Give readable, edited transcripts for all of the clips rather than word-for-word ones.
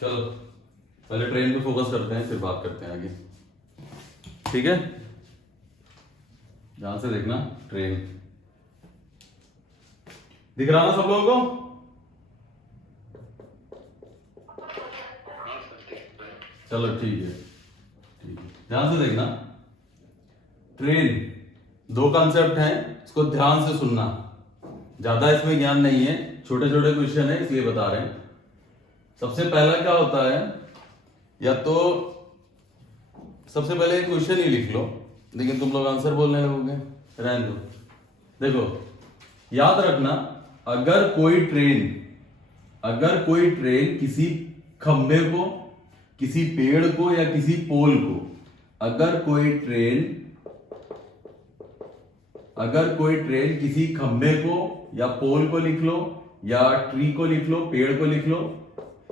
चलो पहले ट्रेन पे फोकस करते हैं, फिर बात करते हैं आगे। ठीक है, ध्यान से देखना। ट्रेन दिख रहा ना सब लोगों को? चलो ठीक है, ध्यान से देखना। ट्रेन दो कॉन्सेप्ट हैं, इसको ध्यान से सुनना। ज्यादा इसमें ज्ञान नहीं है, छोटे छोटे क्वेश्चन है इसलिए बता रहे हैं। सबसे पहला क्या होता है, या तो सबसे पहले एक क्वेश्चन ही लिख लो, लेकिन तुम लोग आंसर बोलने लगोगे, रहने दो। देखो याद रखना, अगर कोई ट्रेन किसी खंबे को, किसी पेड़ को या किसी पोल को, अगर कोई ट्रेन किसी खंबे को या पोल को लिख लो, या ट्री को लिख लो, पेड़ को लिख लो,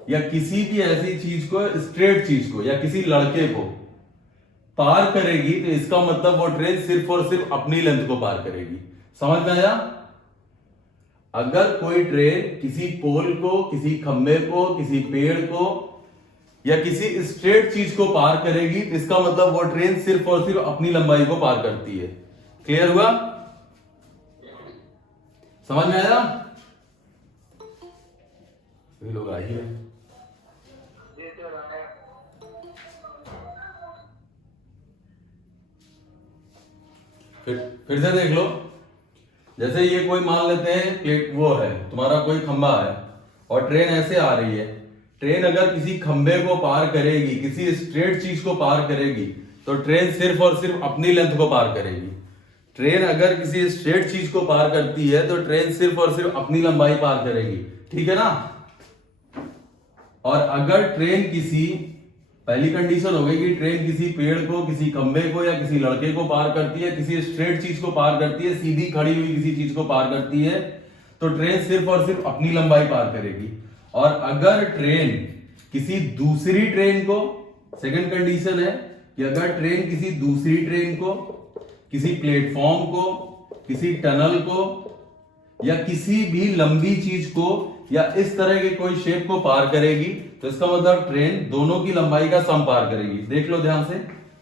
या किसी भी ऐसी चीज को, स्ट्रेट चीज को, या किसी लड़के को पार करेगी, तो इसका मतलब वो ट्रेन सिर्फ और सिर्फ अपनी लेंथ को पार करेगी। समझ में आया? अगर कोई ट्रेन किसी पोल को, किसी खंबे को, किसी पेड़ को या किसी स्ट्रेट चीज को पार करेगी, तो इसका मतलब वो ट्रेन सिर्फ और सिर्फ अपनी लंबाई को पार करती है। क्लियर हुआ? समझ में आया? ये लोग आ ही रहे हैं। फिर से देख लो। जैसे ये कोई मान लेते हैं कि वो है तुम्हारा कोई खंबा है और ट्रेन ऐसे आ रही है। ट्रेन अगर किसी खंबे को पार करेगी, किसी स्ट्रेट चीज को पार करेगी, तो ट्रेन सिर्फ और सिर्फ अपनी लेंथ को पार करेगी। ट्रेन अगर किसी स्ट्रेट चीज को पार करती है, तो ट्रेन सिर्फ और सिर्फ अपनी लंबाई पार करेगी। ठीक है ना? और अगर ट्रेन किसी, पहली कंडीशन हो गई कि ट्रेन किसी पेड़ को, किसी खंबे को या किसी लड़के को पार करती है, किसी स्ट्रेट चीज को पार करती है, सीधी खड़ी हुई किसी चीज को पार करती है, तो ट्रेन सिर्फ और सिर्फ अपनी लंबाई पार करेगी। और अगर ट्रेन किसी दूसरी ट्रेन को, सेकंड कंडीशन है कि अगर ट्रेन किसी दूसरी ट्रेन को, किसी प्लेटफॉर्म को, किसी टनल को या किसी भी लंबी चीज को या इस तरह के कोई शेप को पार करेगी, तो इसका मतलब ट्रेन दोनों की लंबाई का सम पार करेगी। देख लो ध्यान से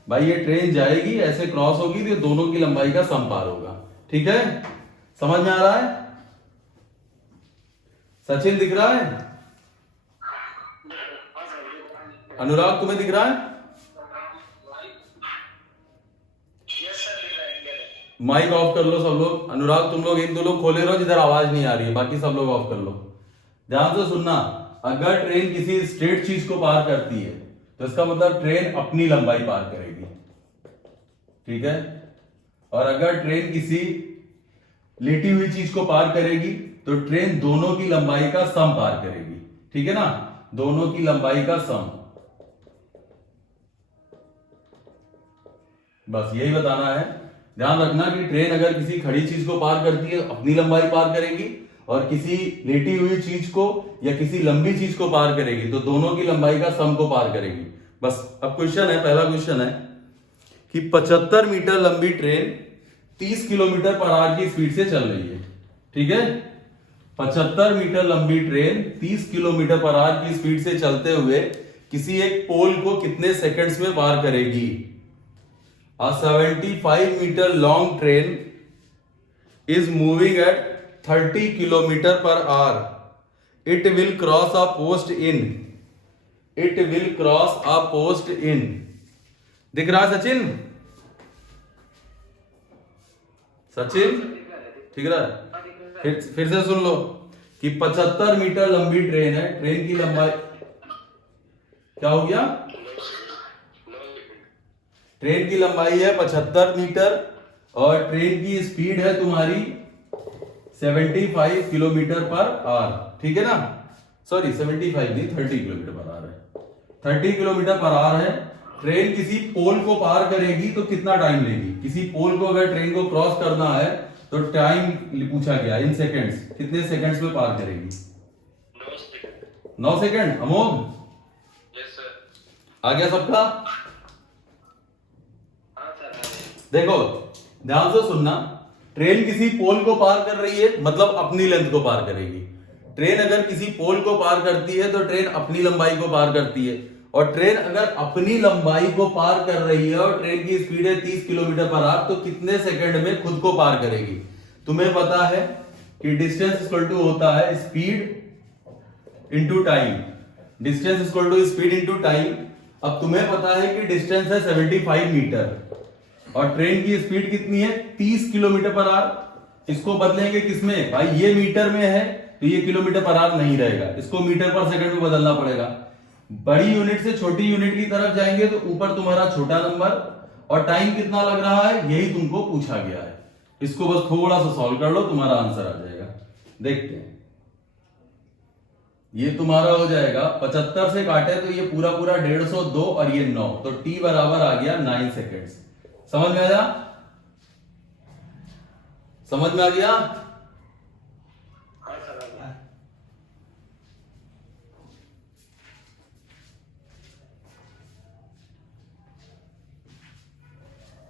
भाई, ये ट्रेन जाएगी, ऐसे क्रॉस होगी, तो दोनों की लंबाई का सम पार होगा। ठीक है? समझ में आ रहा है? सचिन दिख रहा है? अनुराग तुम्हें दिख रहा है? माइक ऑफ कर लो सब लोग। अनुराग तुम लोग एक दो लोग खोले रहो जिधर आवाज नहीं आ रही है, बाकी सब लोग ऑफ कर लो। ध्यान से सुनना, अगर ट्रेन किसी स्ट्रेट चीज को पार करती है, तो इसका मतलब ट्रेन अपनी लंबाई पार करेगी। ठीक है? और अगर ट्रेन किसी लेटी हुई चीज को पार करेगी, तो ट्रेन दोनों की लंबाई का सम पार करेगी। ठीक है ना? दोनों की लंबाई का सम, बस यही बताना है। ध्यान रखना कि ट्रेन अगर किसी खड़ी चीज को पार करती है, अपनी लंबाई पार करेगी, और किसी लेटी हुई चीज को या किसी लंबी चीज को पार करेगी, तो दोनों की लंबाई का सम को पार करेगी। बस अब क्वेश्चन है, पहला क्वेश्चन है कि 75 मीटर लंबी ट्रेन 30 किलोमीटर पर आवर की स्पीड से चल रही है। ठीक है? 75 मीटर लंबी ट्रेन 30 किलोमीटर पर आवर की स्पीड से चलते हुए किसी एक पोल को कितने सेकंड्स में पार करेगी? A 75 meter long train is moving at 30 kilometer per hour. It will cross a post in. It will cross a post in. दिख रहा है सचिन? सचिन ठीक रहा है? फिर से सुन लो कि 75 मीटर लंबी ट्रेन है, ट्रेन की लंबाई क्या हो गया? ट्रेन की लंबाई है 75 मीटर और ट्रेन की स्पीड है तुम्हारी 75 किलोमीटर पर आवर। ठीक है ना? सॉरी 75 नहीं, 30 किलोमीटर पर आवर है। 30 किलोमीटर पर आवर है। ट्रेन किसी पोल को पार करेगी तो कितना टाइम लेगी? किसी पोल को अगर ट्रेन को क्रॉस करना है तो टाइम पूछा गया इन सेकंड्स, कितने सेकंड्स में पार करेगी? 9 सेकंड। अमोघ आ गया सबका? देखो ध्यान से सुनना, ट्रेन किसी पोल को पार कर रही है, मतलब अपनी लेंथ को पार करेगी। ट्रेन अगर किसी पोल को पार करती है तो ट्रेन अपनी लंबाई को पार करती है, और ट्रेन अगर अपनी लंबाई को पार कर रही है और ट्रेन की स्पीड है 30 किलोमीटर पर आवर, तो कितने सेकंड में खुद को पार करेगी? तुम्हें पता है कि डिस्टेंस इक्वल टू होता है speed into time. Distance equal to speed into time. अब तुम्हें पता है कि डिस्टेंस है 75 मीटर और ट्रेन की स्पीड कितनी है? 30 किलोमीटर पर आवर। इसको बदलेंगे किसमें भाई? ये मीटर में है तो ये किलोमीटर पर आवर नहीं रहेगा, इसको मीटर पर सेकंड में बदलना पड़ेगा। बड़ी यूनिट से छोटी यूनिट की तरफ जाएंगे तो ऊपर तुम्हारा छोटा नंबर, और टाइम कितना लग रहा है यही तुमको पूछा गया है। इसको बस थोड़ा सा सॉल्व कर लो, तुम्हारा आंसर आ जाएगा। देखते हैं, ये तुम्हारा हो जाएगा 75 से काटे तो ये पूरा पूरा 150 और ये 9, तो t बराबर आ गया 9 सेकेंड्स। समझ में आया? समझ में आ गया?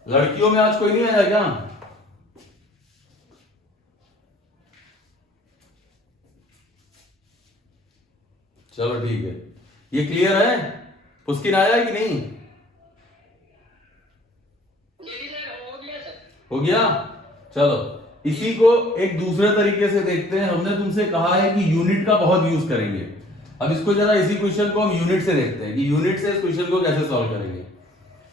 लड़कियों में आज कोई नहीं आया क्या? चलो ठीक है, ये क्लियर है? पुस्किन आया कि नहीं? हो गया। चलो इसी को एक दूसरे तरीके से देखते हैं। हमने तुमसे कहा है कि यूनिट का बहुत यूज करेंगे। अब इसको जरा इसी क्वेश्चन को हम यूनिट से देखते हैं कि यूनिट से इस क्वेश्चन को कैसे सॉल्व करेंगे।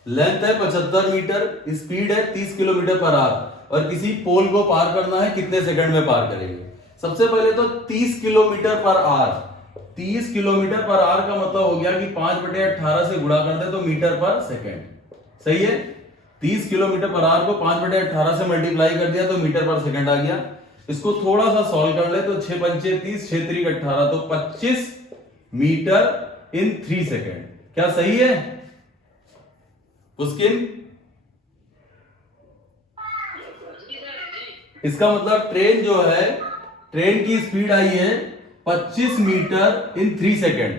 लेंथ है 75 मीटर, स्पीड है 30 किलोमीटर पर आवर और किसी पोल को पार करना है, कितने सेकंड में पार करेंगे? सबसे पहले तो 30 kilometre per our. 30 kilometre per our का मतलब हो गया कि 5/18 से गुणा कर दे तो मीटर पर सेकंड। सही है? 30 किलोमीटर पर आवर को 5/18 से मल्टीप्लाई कर दिया तो मीटर पर सेकंड आ गया। इसको थोड़ा सा सॉल्व कर ले तो 6 पंचे 30, 6 त्रिक 18, तो 25 मीटर इन 3 सेकंड। क्या सही है पुस्किन? इसका मतलब ट्रेन जो है, ट्रेन की स्पीड आई है 25 मीटर इन 3 सेकंड।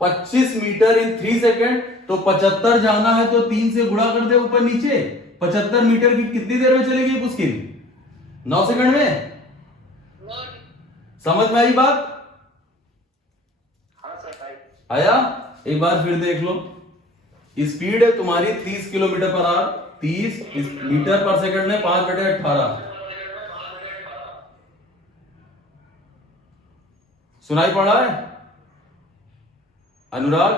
25 मीटर इन 3 सेकंड, तो 75 जाना है तो 3 से गुणा कर दे ऊपर नीचे। 75 मीटर की कितनी देर में चलेगी पुस्किन? 9 सेकंड में। समझ में आई बात? आया? एक बार फिर देख लो। स्पीड है तुम्हारी 30 किलोमीटर पर आवर, 30 मीटर पर सेकंड में 5/18। सुनाई पड़ा है अनुराग?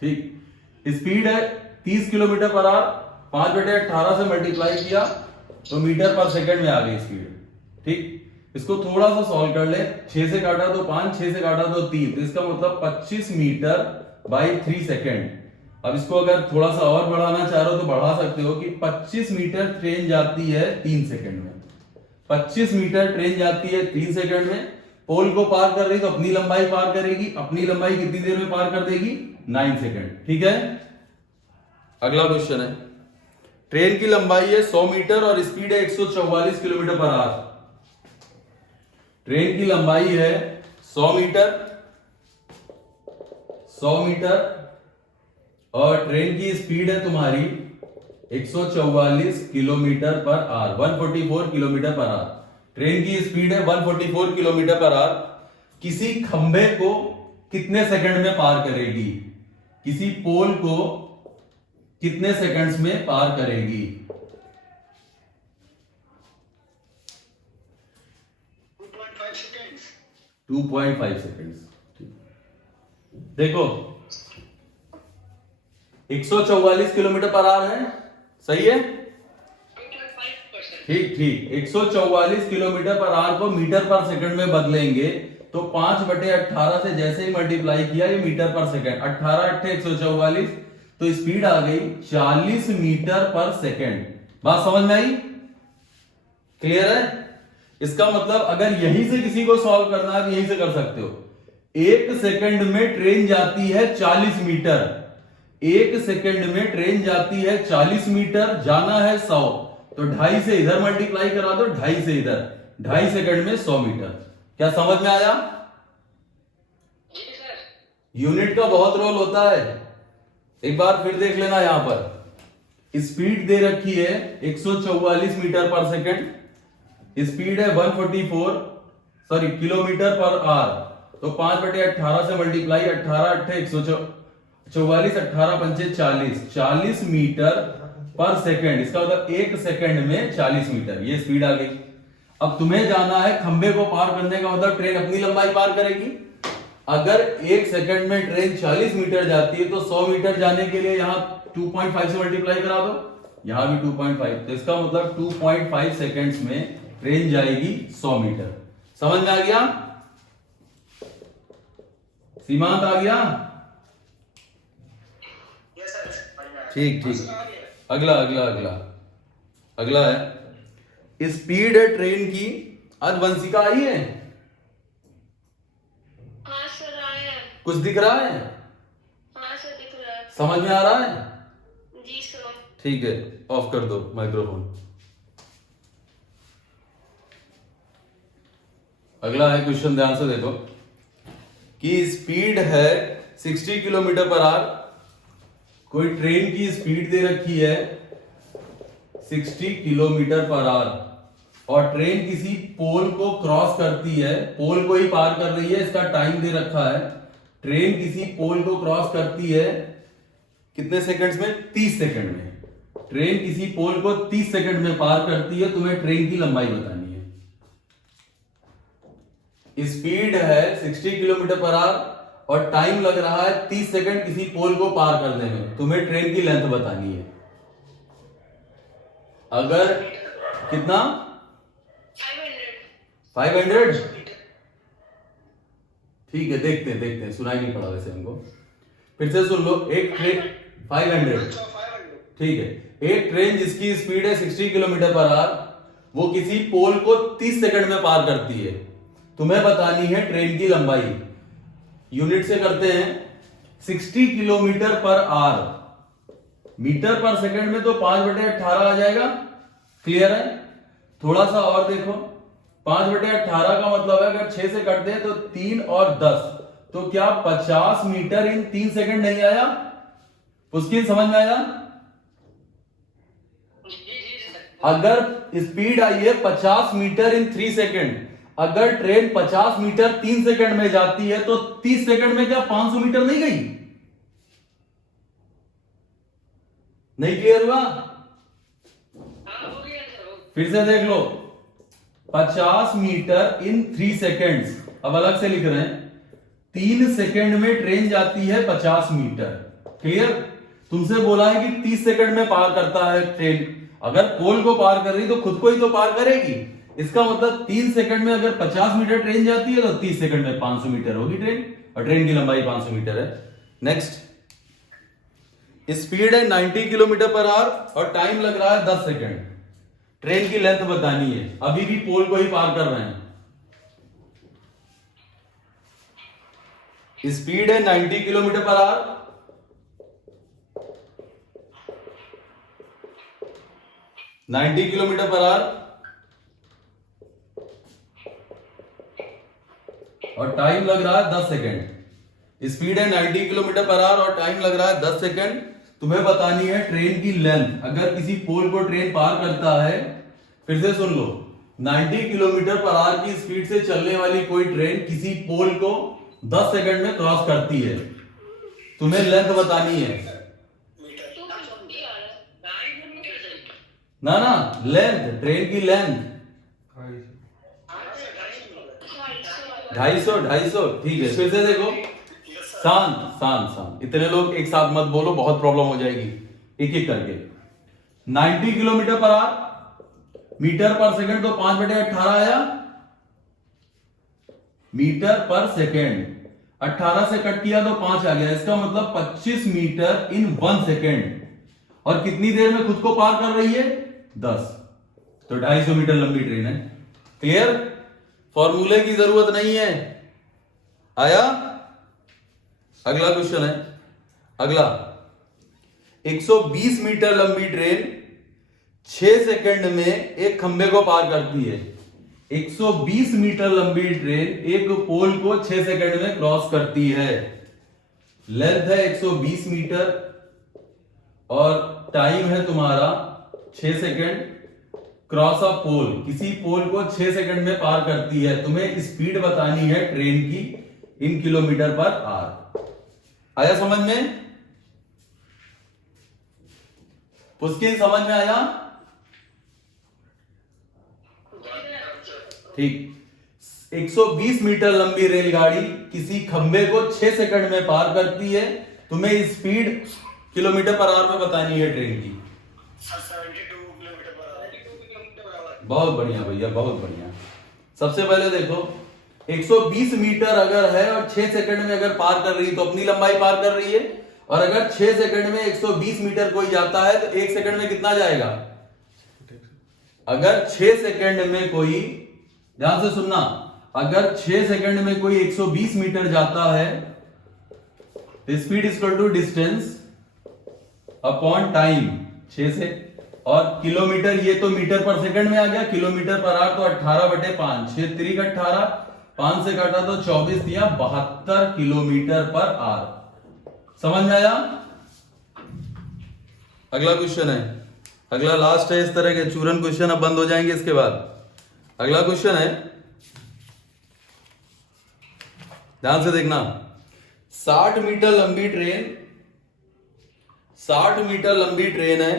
ठीक। स्पीड है 30 किलोमीटर पर आवर, 5/18 से मल्टीप्लाई किया तो मीटर पर सेकंड में आ गई स्पीड। ठीक, इसको थोड़ा सा सॉल्व कर ले। 6 से काटा तो 5, 6 से काटा तो 3, तो इसका मतलब 25 मीटर बाई 3 सेकंड। अब इसको अगर थोड़ा सा और बढ़ाना चाह रहे हो तो बढ़ा सकते हो कि 25 मीटर ट्रेन जाती है 3 सेकंड में। 25 मीटर ट्रेन जाती है 3 सेकंड में, पोल को पार कर रही तो अपनी लंबाई पार करेगी। अपनी लंबाई कितनी देर में पार कर देगी? 9 सेकंड। ठीक है, अगला क्वेश्चन है। ट्रेन की लंबाई है 100 मीटर और स्पीड है 144 किलोमीटर पर आवर। ट्रेन की लंबाई है 100 मीटर, 100 मीटर और ट्रेन की स्पीड है तुम्हारी 144 kilometre per our, 144 kilometre per our. Train की स्पीड है 144 किलोमीटर पर आवर। किसी खंबे को कितने सेकंड में पार करेगी? किसी पोल को कितने सेकंड्स में पार करेगी? 2.5 सेकंड्स। देखो 144 किलोमीटर पर आवर है, सही है? ठीक ठीक। 144 किलोमीटर पर आवर को मीटर पर सेकंड में बदलेंगे तो 5/18 से जैसे ही मल्टीप्लाई किया ये मीटर पर सेकंड, 18 8 144, तो स्पीड आ गई 40 मीटर पर सेकंड। बात समझ में आई? क्लियर है? इसका मतलब अगर यहीं से किसी को सॉल्व करना है तो यहीं से कर सकते हो। 1 सेकंड में ट्रेन जाती है 40 मीटर। 1 सेकंड में ट्रेन जाती है 40 मीटर, जाना है 100, तो 2.5 से इधर मल्टीप्लाई करा दो, 2.5 से इधर, 2.5 सेकंड में 100 मीटर। क्या समझ में आया? यूनिट का बहुत रोल होता है। एक बार फिर देख लेना, यहां पर स्पीड दे रखी है 144 मीटर पर सेकंड, स्पीड है 144, सॉरी किलोमीटर पर आवर, तो 5/18 से मल्टीप्लाई, 18 अट्ठे 144, 18 पंचे 40, 40 मीटर पर सेकंड। इसका मतलब 1 सेकंड में 40 मीटर, ये स्पीड आ गई। अब तुम्हें जाना है खंबे को पार करने का मतलब ट्रेन अपनी लंबाई पार करेगी। अगर 1 सेकंड में ट्रेन 40 मीटर जाती है तो 100 मीटर जाने के लिए यहां 2.5 से मल्टीप्लाई करा दो, यहां भी 2.5, तो इसका मतलब 2.5 सेकंड्स में ट्रेन जाएगी 100 मीटर। समझ में आ गया? सीमांत आ गया? ठीक ठीक। अगला अगला अगला अगला है स्पीड है ट्रेन की। आज वंशिका आई है? हाँ सर आया। कुछ दिख रहा है? हाँ सर दिख रहा है। समझ में आ रहा है? जी सर। ठीक है, ऑफ कर दो माइक्रोफोन। अगला है क्वेश्चन, ध्यान से देखो कि स्पीड है 60 किलोमीटर पर आवर। कोई ट्रेन की स्पीड दे रखी है 60 किलोमीटर पर आवर और ट्रेन किसी पोल को क्रॉस करती है, पोल को ही पार कर रही है, इसका टाइम दे रखा है। ट्रेन किसी पोल को क्रॉस करती है कितने सेकंड्स में? 30 सेकंड में। ट्रेन किसी पोल को 30 सेकंड में पार करती है, तुम्हें ट्रेन की लंबाई बतानी है। स्पीड है 60 किलोमीटर पर आवर और टाइम लग रहा है 30 सेकंड किसी पोल को पार करने में, तुम्हें ट्रेन की लेंथ बतानी है। अगर कितना? 500। ठीक है, देखते हैं, सुनाई नहीं पड़ा वैसे हमको, फिर से सुन लो। एक ट्रेन 500, ठीक है, एक ट्रेन जिसकी स्पीड है 60 किलोमीटर पर आवर, वो किसी पोल को 30 सेकंड में पार करती है, तुम्हें बतानी है ट्रेन की लंबाई। यूनिट से करते हैं, 60 किलोमीटर पर आवर, मीटर पर सेकंड में तो 5/18 आ जाएगा। क्लियर है? थोड़ा सा और देखो, 5/18 का मतलब है अगर 6 से कट दे तो 3 और 10, तो क्या 50 मीटर इन 3 सेकंड नहीं आया? उसकी समझ में आया? अगर स्पीड आई है 50 मीटर इन 3 सेकंड, अगर ट्रेन 50 मीटर 3 सेकंड में जाती है तो 30 सेकंड में क्या 500 मीटर नहीं गई? नहीं क्लियर हुआ? फिर से देख लो, 50 मीटर इन 3 सेकंड्स, अब अलग से लिख रहे हैं, 3 सेकंड में ट्रेन जाती है 50 मीटर। क्लियर? तुमसे बोला है कि 30 सेकंड में पार करता है ट्रेन, अगर पोल को पार कर रही तो खुद को ही तो पार करेगी। इसका मतलब 3 सेकंड में अगर 50 मीटर ट्रेन जाती है तो 30 सेकंड में 500 मीटर होगी ट्रेन, और ट्रेन की लंबाई 500 मीटर है। नेक्स्ट, स्पीड है 90 किलोमीटर पर आवर और टाइम लग रहा है 10 सेकंड। ट्रेन की लेंथ बतानी है, अभी भी पोल को ही पार कर रहे हैं। स्पीड है 90 kilometre per our, kilometre per our और टाइम लग रहा है 10 सेकंड। स्पीड है 90 किलोमीटर पर आवर और टाइम लग रहा है 10 सेकंड। तुम्हें बतानी है ट्रेन की लेंथ। अगर किसी पोल को ट्रेन पार करता है, फिर से सुन लो, 90 किलोमीटर पर आवर की स्पीड से चलने वाली कोई ट्रेन किसी पोल को 10 सेकंड में क्रॉस करती है, तुम्हें लेंथ बतानी है। ना ना, लेंथ, ट्रेन की लेंथ 250, ठीक है। फिर से देखो, शांत शांत शांत, इतने लोग एक साथ मत बोलो, बहुत प्रॉब्लम हो जाएगी, एक एक करके। 90 किलोमीटर पर आवर, मीटर पर सेकंड तो 5/18 आया, मीटर पर सेकंड, 18 से कट किया तो 5 आ गया, इसका मतलब 25 मीटर इन 1 सेकंड। और कितनी देर में खुद को पार कर रही है? 10, तो 250 मीटर लंबी ट्रेन है। क्लियर? फॉर्मूले की जरूरत नहीं है। आया? अगला क्वेश्चन है, अगला, 120 मीटर लंबी ट्रेन 6 सेकंड में एक खंबे को पार करती है। 120 मीटर लंबी ट्रेन एक पोल को 6 सेकंड में क्रॉस करती है। लेंथ है 120 मीटर और टाइम है तुम्हारा 6 सेकंड। क्रॉस अ पोल, किसी पोल को 6 सेकंड में पार करती है, तुम्हें स्पीड बतानी है ट्रेन की इन किलोमीटर पर आवर। आया समझ में? पुष्किन समझ में आया? ठीक। 120 मीटर लंबी रेलगाड़ी किसी खंबे को 6 सेकंड में पार करती है, तुम्हें स्पीड किलोमीटर पर आवर में बतानी है ट्रेन की। 72 किलोमीटर पर आवर। बहुत बढ़िया भैया, बहुत बढ़िया। सबसे पहले देखो 120 मीटर अगर है और 6 सेकंड में अगर पार कर रही है तो अपनी लंबाई पार कर रही है, और अगर 6 सेकंड में 120 मीटर कोई जाता है तो 1 सेकंड में कितना जाएगा? अगर 6 सेकंड में कोई, ध्यान से सुनना, अगर 6 सेकंड में कोई 120 मीटर जाता है तो speed equal to distance upon time 6 से, और किलोमीटर ये तो मीटर पर सेकंड में आ गया, किलोमीटर पर आवर तो 18/5, 6 3 18, 5 से काटा तो 24 दिया, 72 किलोमीटर पर आवर। समझ में आया? अगला क्वेश्चन है, अगला लास्ट है, इस तरह के चूरन क्वेश्चन अब बंद हो जाएंगे इसके बाद। अगला क्वेश्चन है, ध्यान से देखना। 60 मीटर लंबी ट्रेन, 60 मीटर लंबी ट्रेन है,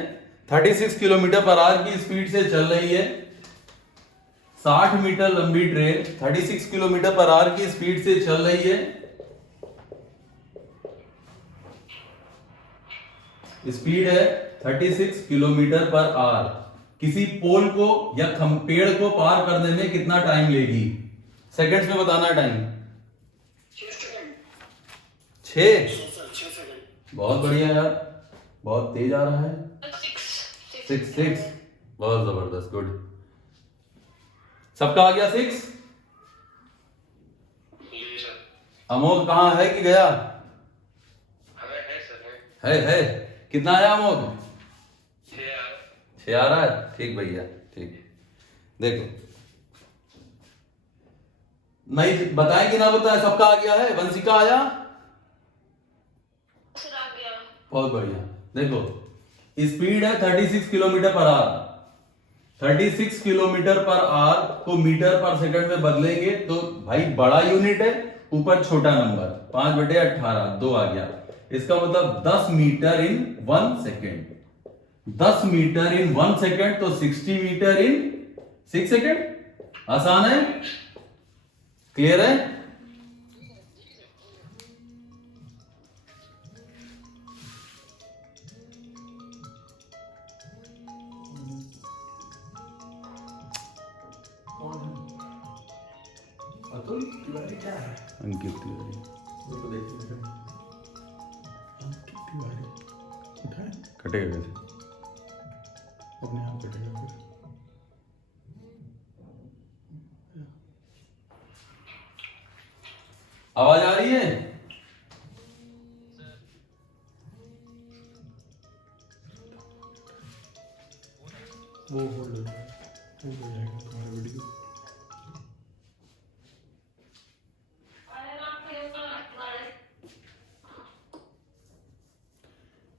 36 किलोमीटर पर आवर की स्पीड से चल रही है। 60 मीटर लंबी ट्रेन 36 किलोमीटर पर आवर की स्पीड से चल रही है। स्पीड है 36 किलोमीटर पर आवर। किसी पोल को या पेड़ को पार करने में कितना टाइम लेगी? सेकंड्स में बताना टाइम। 6 सेकंड। बहुत बढ़िया यार, बहुत तेज आ रहा है। 6 बहुत जबरदस्त, गुड। सबका आ गया 6। अमोघ कहाँ है कि गया? है। कितना आया अमोघ? 6 आ रहा है। ठीक भैया, ठीक। देखो नहीं बताएं कि ना बताएं, सबका आ गया है। वंशिका आया? सर आ गया। बहुत बढ़िया। देखो स्पीड है 36 kilometre per our. 36 kilometre per our को मीटर पर सेकंड में बदलेंगे तो भाई बड़ा यूनिट है, ऊपर छोटा नंबर, 5/18 2 आ गया। इसका मतलब 10 मीटर इन 1 सेकेंड। 10 मीटर इन 1 सेकेंड तो 60 मीटर इन 6 सेकेंड। आसान है? क्लियर है? अतुल तिवारी क्या है? अंकित तिवारी। मेरे को देखिए अंकित तिवारी उठाए कटेगा कैसे? अपने आप कटेगा फिर। आवाज आ रही है? वो होल्ड हो जाएगा तुम्हारा वीडियो।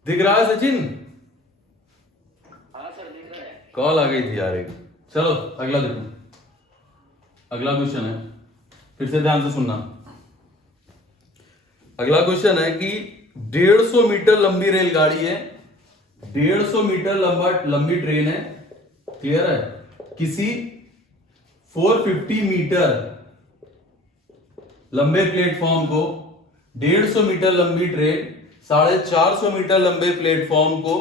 दिख रहा है सचिन? हाँ सर दिख रहा है। कॉल आ गई थी यार एक। चलो अगला देखो। अगला क्वेश्चन है, फिर से ध्यान से सुनना। अगला क्वेश्चन है कि 150 मीटर लंबी रेलगाड़ी है, 150 मीटर लंबी ट्रेन है, क्लियर है। किसी 450 मीटर लंबे प्लेटफॉर्म को, 150 मीटर लंबी ट्रेन 450 मीटर लंबे प्लेटफॉर्म को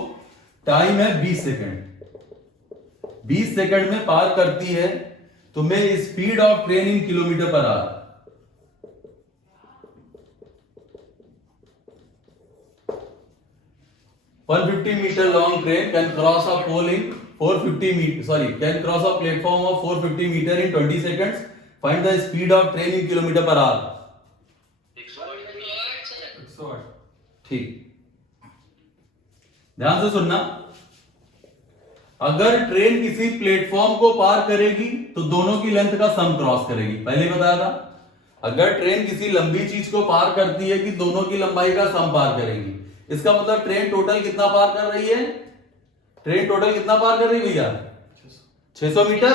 टाइम है 20 सेकंड। 20 सेकंड में पार करती है, तुम्हें speed of train in kilometer per our. $150 meter long train can cross a pole in 450 meter. Sorry, can cross a platform of 450 meter in 20 seconds. Find the speed of train in kilometer per hour. 108। ठीक, ध्यान से सुनना। अगर train किसी platform को पार करेगी तो दोनों की लेंथ का सम क्रॉस करेगी। पहले बताया था, अगर ट्रेन किसी लंबी चीज को पार करती है कि दोनों की लंबाई का सम पार करेगी। इसका मतलब ट्रेन टोटल कितना पार कर रही है? ट्रेन टोटल कितना पार कर रही है भैया? 600 मीटर।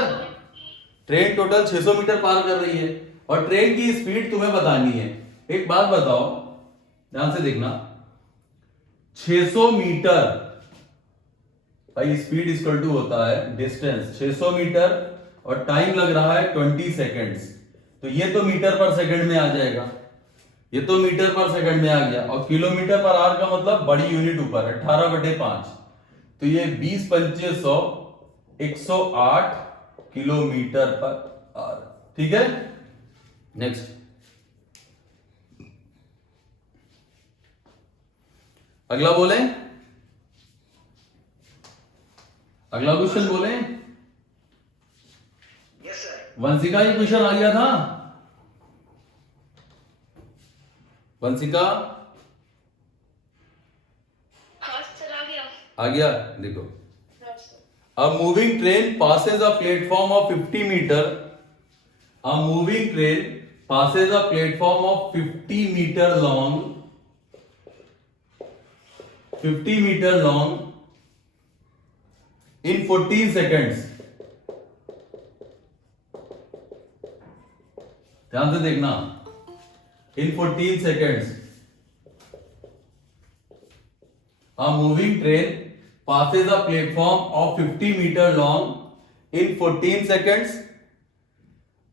ट्रेन टोटल 600 मीटर पार कर रही है और ट्रेन की स्पीड तुम्हें बतानी है। एक बात बताओ, ध्यान से देखना, 600 मीटर भाई स्पीड इक्वल टू होता है डिस्टेंस 600 मीटर और टाइम लग रहा है 20 सेकेंड्स। तो ये तो मीटर पर सेकंड में आ जाएगा, ये तो मीटर पर सेकंड में आ गया। और किलोमीटर पर आवर का मतलब बड़ी यूनिट ऊपर है 18/5, तो ये 20 पंचे 100 108 किलोमीटर पर आवर। ठीक है, नेक्स्ट अगला बोले, अगला क्वेश्चन बोले। Yes sir. वंशिका ये क्वेश्चन आ गया था, वंशिका हाँ सर आ गया। आ गया। देखो, हाँ sir. a moving train passes a platform of 50 meter. A moving train passes a platform of 50 meter long, 50 meter long in 14 seconds. ध्यान से देखना, in 14 seconds. A moving train passes a platform of 50 meter long in 14 seconds.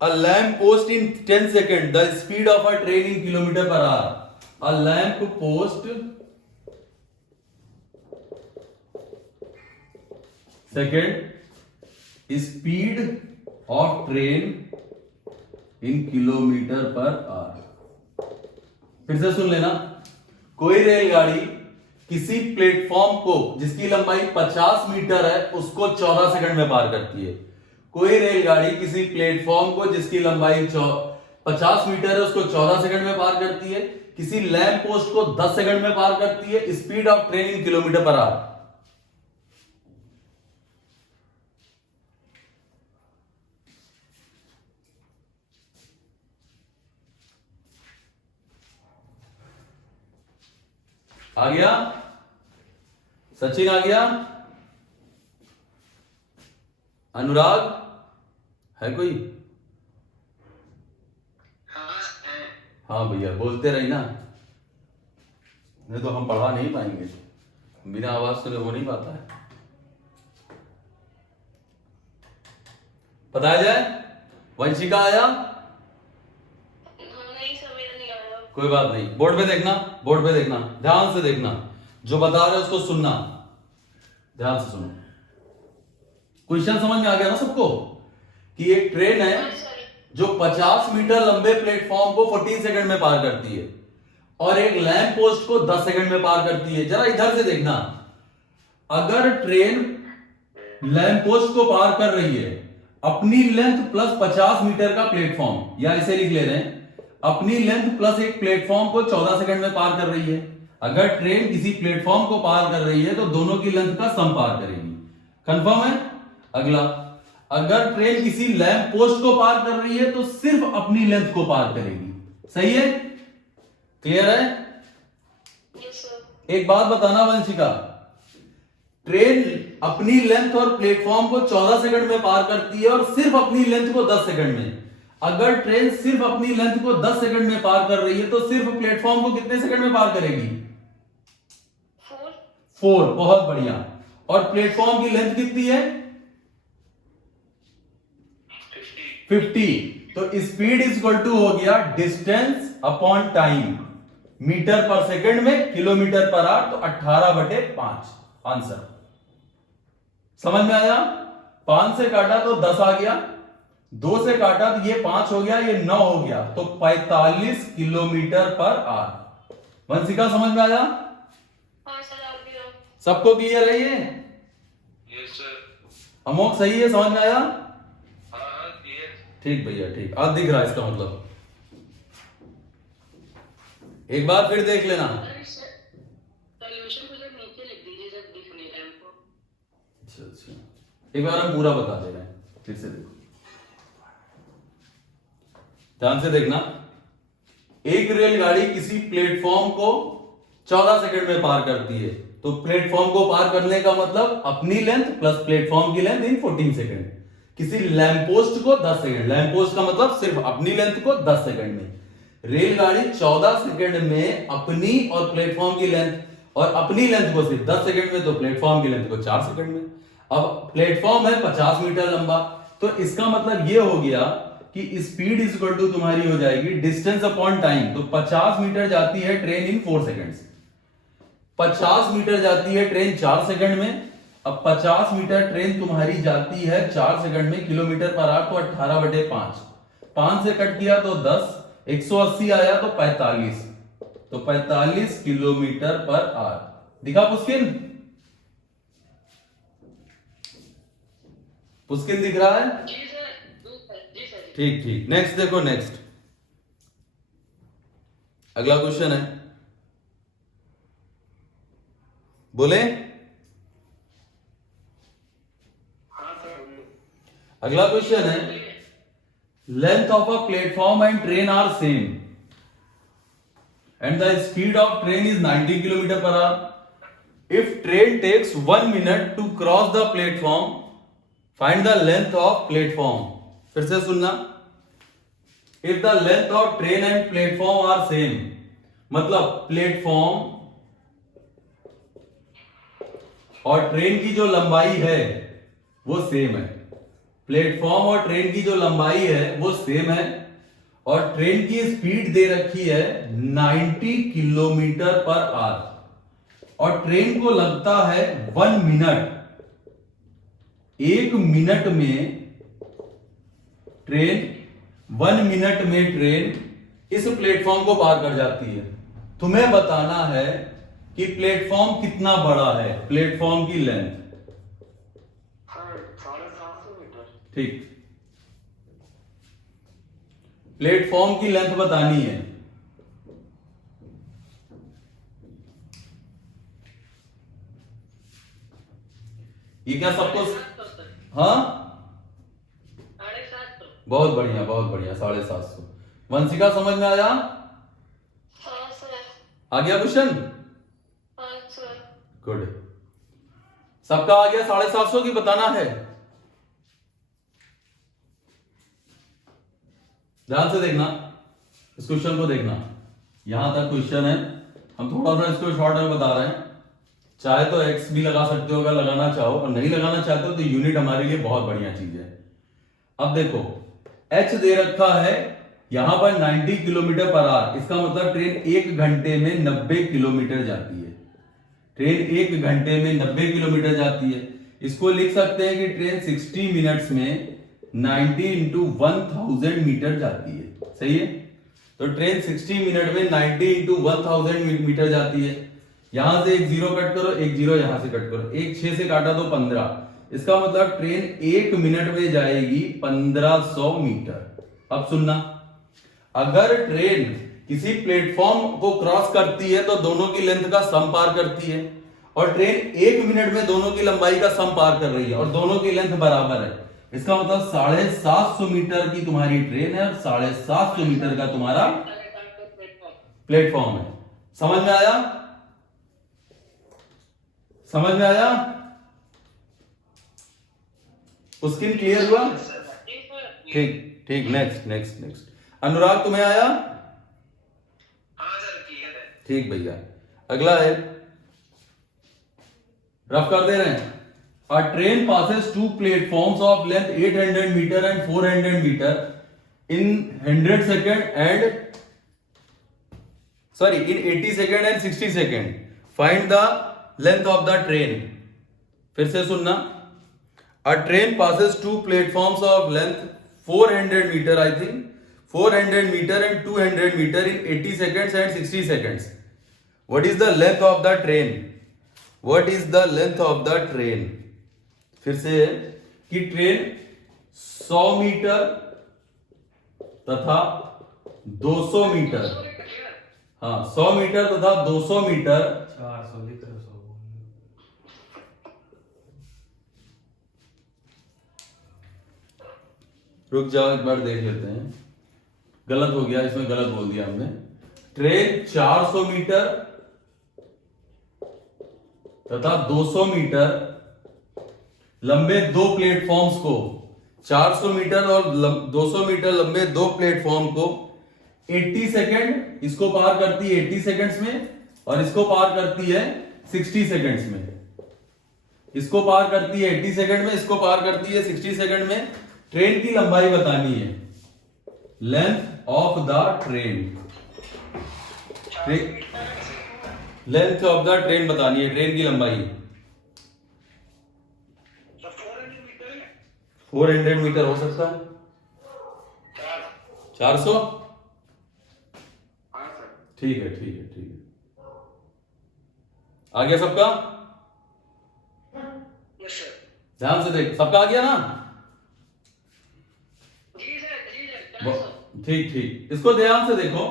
A lamp post in 10 seconds. The speed of a train in kilometer per hour. A lamp post second speed of train in kilometer per hour. फिर से सुन लेना, कोई रेलगाड़ी किसी platform को जिसकी लंबाई 50 metre है उसको 14 सेकंड में पार करती है। कोई रेलगाड़ी किसी प्लेटफॉर्म को जिसकी लंबाई 50 मीटर है उसको 14 सेकंड में पार करती है। किसी लैंप पोस्ट को 10 सेकंड में पार करती है। Speed of train in kilometer per hour. आ गया? सचिन आ गया? अनुराग है कोई? हाँ भैया बोलते रही ना, नहीं तो हम पढ़ा नहीं पाएंगे, बिना आवाज सुने हो नहीं पाता है। बताया जाए? वंशिका आया? नहीं सर मेरा नहीं आया। कोई बात नहीं, बोर्ड पे देखना, बोर्ड पे देखना, ध्यान से देखना, जो बता रहे हैं उसको सुनना, ध्यान से सुनो। क्वेश्चन समझ में आ गया ना सबको कि एक ट्रेन है हाँ सर। जो 50 मीटर लंबे प्लेटफॉर्म को 14 सेकंड में पार करती है और एक लैंप पोस्ट को 10 सेकंड में पार करती है। जरा इधर से देखना, अगर ट्रेन लैंप पोस्ट को पार कर रही है, अपनी लेंथ प्लस 50 मीटर का प्लेटफॉर्म, या ऐसे लिख ले रहे हैं, अपनी लेंथ प्लस एक प्लेटफॉर्म को 14 सेकंड में पार कर रही है। अगर ट्रेन किसी प्लेटफॉर्म को पार कर रही है तो दोनों की लेंथ का सम पार करेगी। कंफर्म है? अगला, अगर ट्रेन किसी लैंप पोस्ट को पार कर रही है तो सिर्फ अपनी लेंथ को पार करेगी। सही है? क्लियर है? Yes sir. एक बात बताना वंशिका, ट्रेन अपनी लेंथ और प्लेटफॉर्म को 14 सेकंड में पार करती है और सिर्फ अपनी लेंथ को 10 सेकंड में। अगर ट्रेन सिर्फ अपनी लेंथ को 10 सेकंड में पार कर रही है तो सिर्फ प्लेटफॉर्म को कितने सेकंड में पार करेगी? 4। बहुत बढ़िया। और प्लेटफॉर्म की लेंथ कितनी है? 50। तो स्पीड इज इक्वल टू हो गया डिस्टेंस अपॉन टाइम, मीटर पर सेकंड में किलोमीटर पर आवर, तो 18/5 आंसर। समझ में आया? 5 से काटा तो 10 आ गया, 2 से काटा तो ये 5 हो गया, ये 9 हो गया, तो 45 किलोमीटर पर आवर। वंशिका समझ में आया? हाँ सर आ गया। सबको क्लियर है ये? Yes sir. अमोक सही है? समझ में आया? हाँ क्लियर। ठीक भैया, ठीक। अब दिख रहा है इसका मतलब। एक बार फिर देख लेना। अरे सर सोल्यूशन मुझे नीचे लिख दीजिए जब दिखने टाइम को। अच्छा अच्छा, एक बार हम पूरा बता दे रहे हैं, फिर से देखो, ध्यान से देखना। एक रेलगाड़ी किसी प्लेटफॉर्म को 14 सेकंड में पार करती है, तो प्लेटफॉर्म को पार करने का मतलब अपनी लेंथ प्लस प्लेटफॉर्म की लेंथ इन 14 सेकंड। किसी लैंप पोस्ट को 10 सेकंड, लैंप पोस्ट का मतलब सिर्फ अपनी लेंथ को 10 सेकंड में, रेलगाड़ी 14 सेकंड में अपनी और प्लेटफॉर्म की लेंथ, और अपनी लेंथ को सिर्फ 10 सेकंड में, तो प्लेटफॉर्म की लेंथ को 4 सेकंड में। अब प्लेटफॉर्म है 50 मीटर लंबा, तो इसका मतलब ये हो गया कि स्पीड इज इक्वल टू तुम्हारी हो जाएगी डिस्टेंस अपॉन टाइम। तो 50 मीटर जाती है ट्रेन इन 4 सेकंड्स, 50 मीटर जाती है ट्रेन 4 सेकंड में। अब 50 मीटर ट्रेन तुम्हारी जाती है 4 सेकंड में, किलोमीटर पर आवर तो 18/5, 5 से कट किया तो 10, 180 आया तो 45, तो 45 किलोमीटर पर आवर। दिखा पुस्किन? पुस्किन दिख रहा है? जी सर, जी सर। ठीक ठीक। नेक्स्ट देखो, नेक्स्ट अगला क्वेश्चन है, बोले? हाँ सर। अगला क्वेश्चन है, length of a platform and train are same and the speed of train is 90 kilometre per hour. If train takes 1 minute to cross the platform, find the length of platform. फिर से सुनना, if the length of train and platform are same, मतलब platform और train की जो लंबाई है वो सेम है, प्लेटफॉर्म और ट्रेन की जो लंबाई है वो सेम है, और ट्रेन की स्पीड दे रखी है 90 किलोमीटर पर आवर, और ट्रेन को लगता है 1 मिनट, 1 मिनट में ट्रेन, 1 मिनट में ट्रेन इस प्लेटफॉर्म को पार कर जाती है। तुम्हें बताना है कि प्लेटफॉर्म कितना बड़ा है, प्लेटफॉर्म की लेंथ। Sir 750 metre. ठीक, प्लेटफॉर्म की लेंथ बतानी है। ये क्या सबको? 750 हाँ, 750। बहुत बढ़िया, बहुत बढ़िया, 750। वंशिका समझ में आया? हाँ सर। आ गया क्वेश्चन? हाँ सर। गुड। सबका आ गया? 750 की बताना है। ध्यान से देखना, इस क्वेश्चन को देखना, यहां तक क्वेश्चन है, हम थोड़ा सा इसको शॉर्ट में बता रहे हैं। चाहे तो एक्स भी लगा सकते हो अगर लगाना चाहो, और नहीं लगाना चाहते हो तो यूनिट हमारे लिए बहुत बढ़िया चीज है। अब देखो, एच दे रखा है यहां पर 90 किलोमीटर पर आवर, इसका मतलब ट्रेन 1 घंटे में 90 किलोमीटर जाती है, ट्रेन 1 घंटे में 90 किलोमीटर जाती है। इसको लिख सकते हैं कि ट्रेन 60 मिनट्स में 90 इंटू 1000 मीटर जाती है, सही है? तो ट्रेन 60 मिनट में 90 इंटू 1000 मीटर जाती है। यहां से एक जीरो कट करो, एक जीरो यहां से कट करो, एक 6 से काटा तो 15, इसका मतलब ट्रेन 1 मिनट में जाएगी 1500 मीटर। अब सुनना, अगर ट्रेन किसी प्लेटफॉर्म को क्रॉस करती है तो दोनों की लेंथ का सम पार करती है, और ट्रेन 1 मिनट में दोनों की लंबाई का सम पार कर रही है, और दोनों की लेंथ बराबर है। इसका मतलब 750 मीटर की तुम्हारी ट्रेन है और 750 मीटर का तुम्हारा प्लेटफॉर्म है। समझ में आया? समझ में आया? उसकी क्लियर हुआ? ठीक ठीक। Next next next. अनुराग तुम्हें आया? हाँ सर, क्लियर है। ठीक भैया। अगला है, रफ कर दे रहे हैं। A train passes 2 platforms of length 800 meter and 400 meter in 100 second and in 80 second and 60 second. Find the length of the train. फिर से सुनना, a train passes 2 platforms of length 400 meter, I think 400 meter and 200 meter in 80 seconds and 60 seconds. What is the length of the train? What is the length of the train? फिर से कि train 100 metre तथा 200 metre, हाँ 100 metre तथा 200 metre 400 लिख रहे 100। रुक जाओ, एक बार देख लेते हैं। गलत हो गया, इसमें गलत बोल दिया हमने। ट्रेन 400 मीटर तथा 200 मीटर लंबे 2 प्लेटफॉर्म्स को 400 मीटर और 200 मीटर लंबे दो प्लेटफॉर्म को 80 सेकंड इसको पार करती है 80 सेकंड्स में, और इसको पार करती है 60 सेकंड्स में। इसको पार करती है 80 सेकंड में, इसको पार करती है 60 सेकंड में। ट्रेन की लंबाई बतानी है, length of the train, length of the train बतानी है, ट्रेन की लंबाई। 400 मीटर हो सकता है। 400? ठीक है ठीक है ठीक है। आ गया सबका? ध्यान से देख, सबका आ गया ना? जी सर। ठीक ठीक, इसको ध्यान से देखो।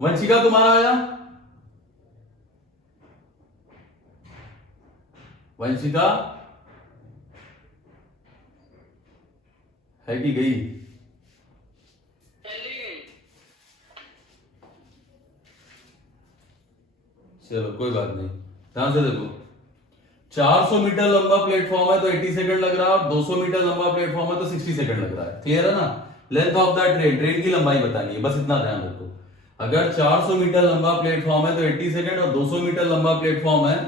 वंशिका तुम्हारा आया? वंशिका है कि गई? चली गई। चलो कोई बात नहीं, ध्यान से देखो। 400 मीटर लंबा प्लेटफॉर्म है तो 80 सेकंड लग रहा है, और 200 मीटर लंबा प्लेटफॉर्म है तो 60 सेकंड लग रहा है। क्लियर है ना? Length of the train, train की लंबाई बतानी है, बस इतना ध्यान रखो। अगर 400 मीटर लंबा प्लेटफॉर्म है तो 80 सेकंड, और 200 मीटर लंबा प्लेटफॉर्म है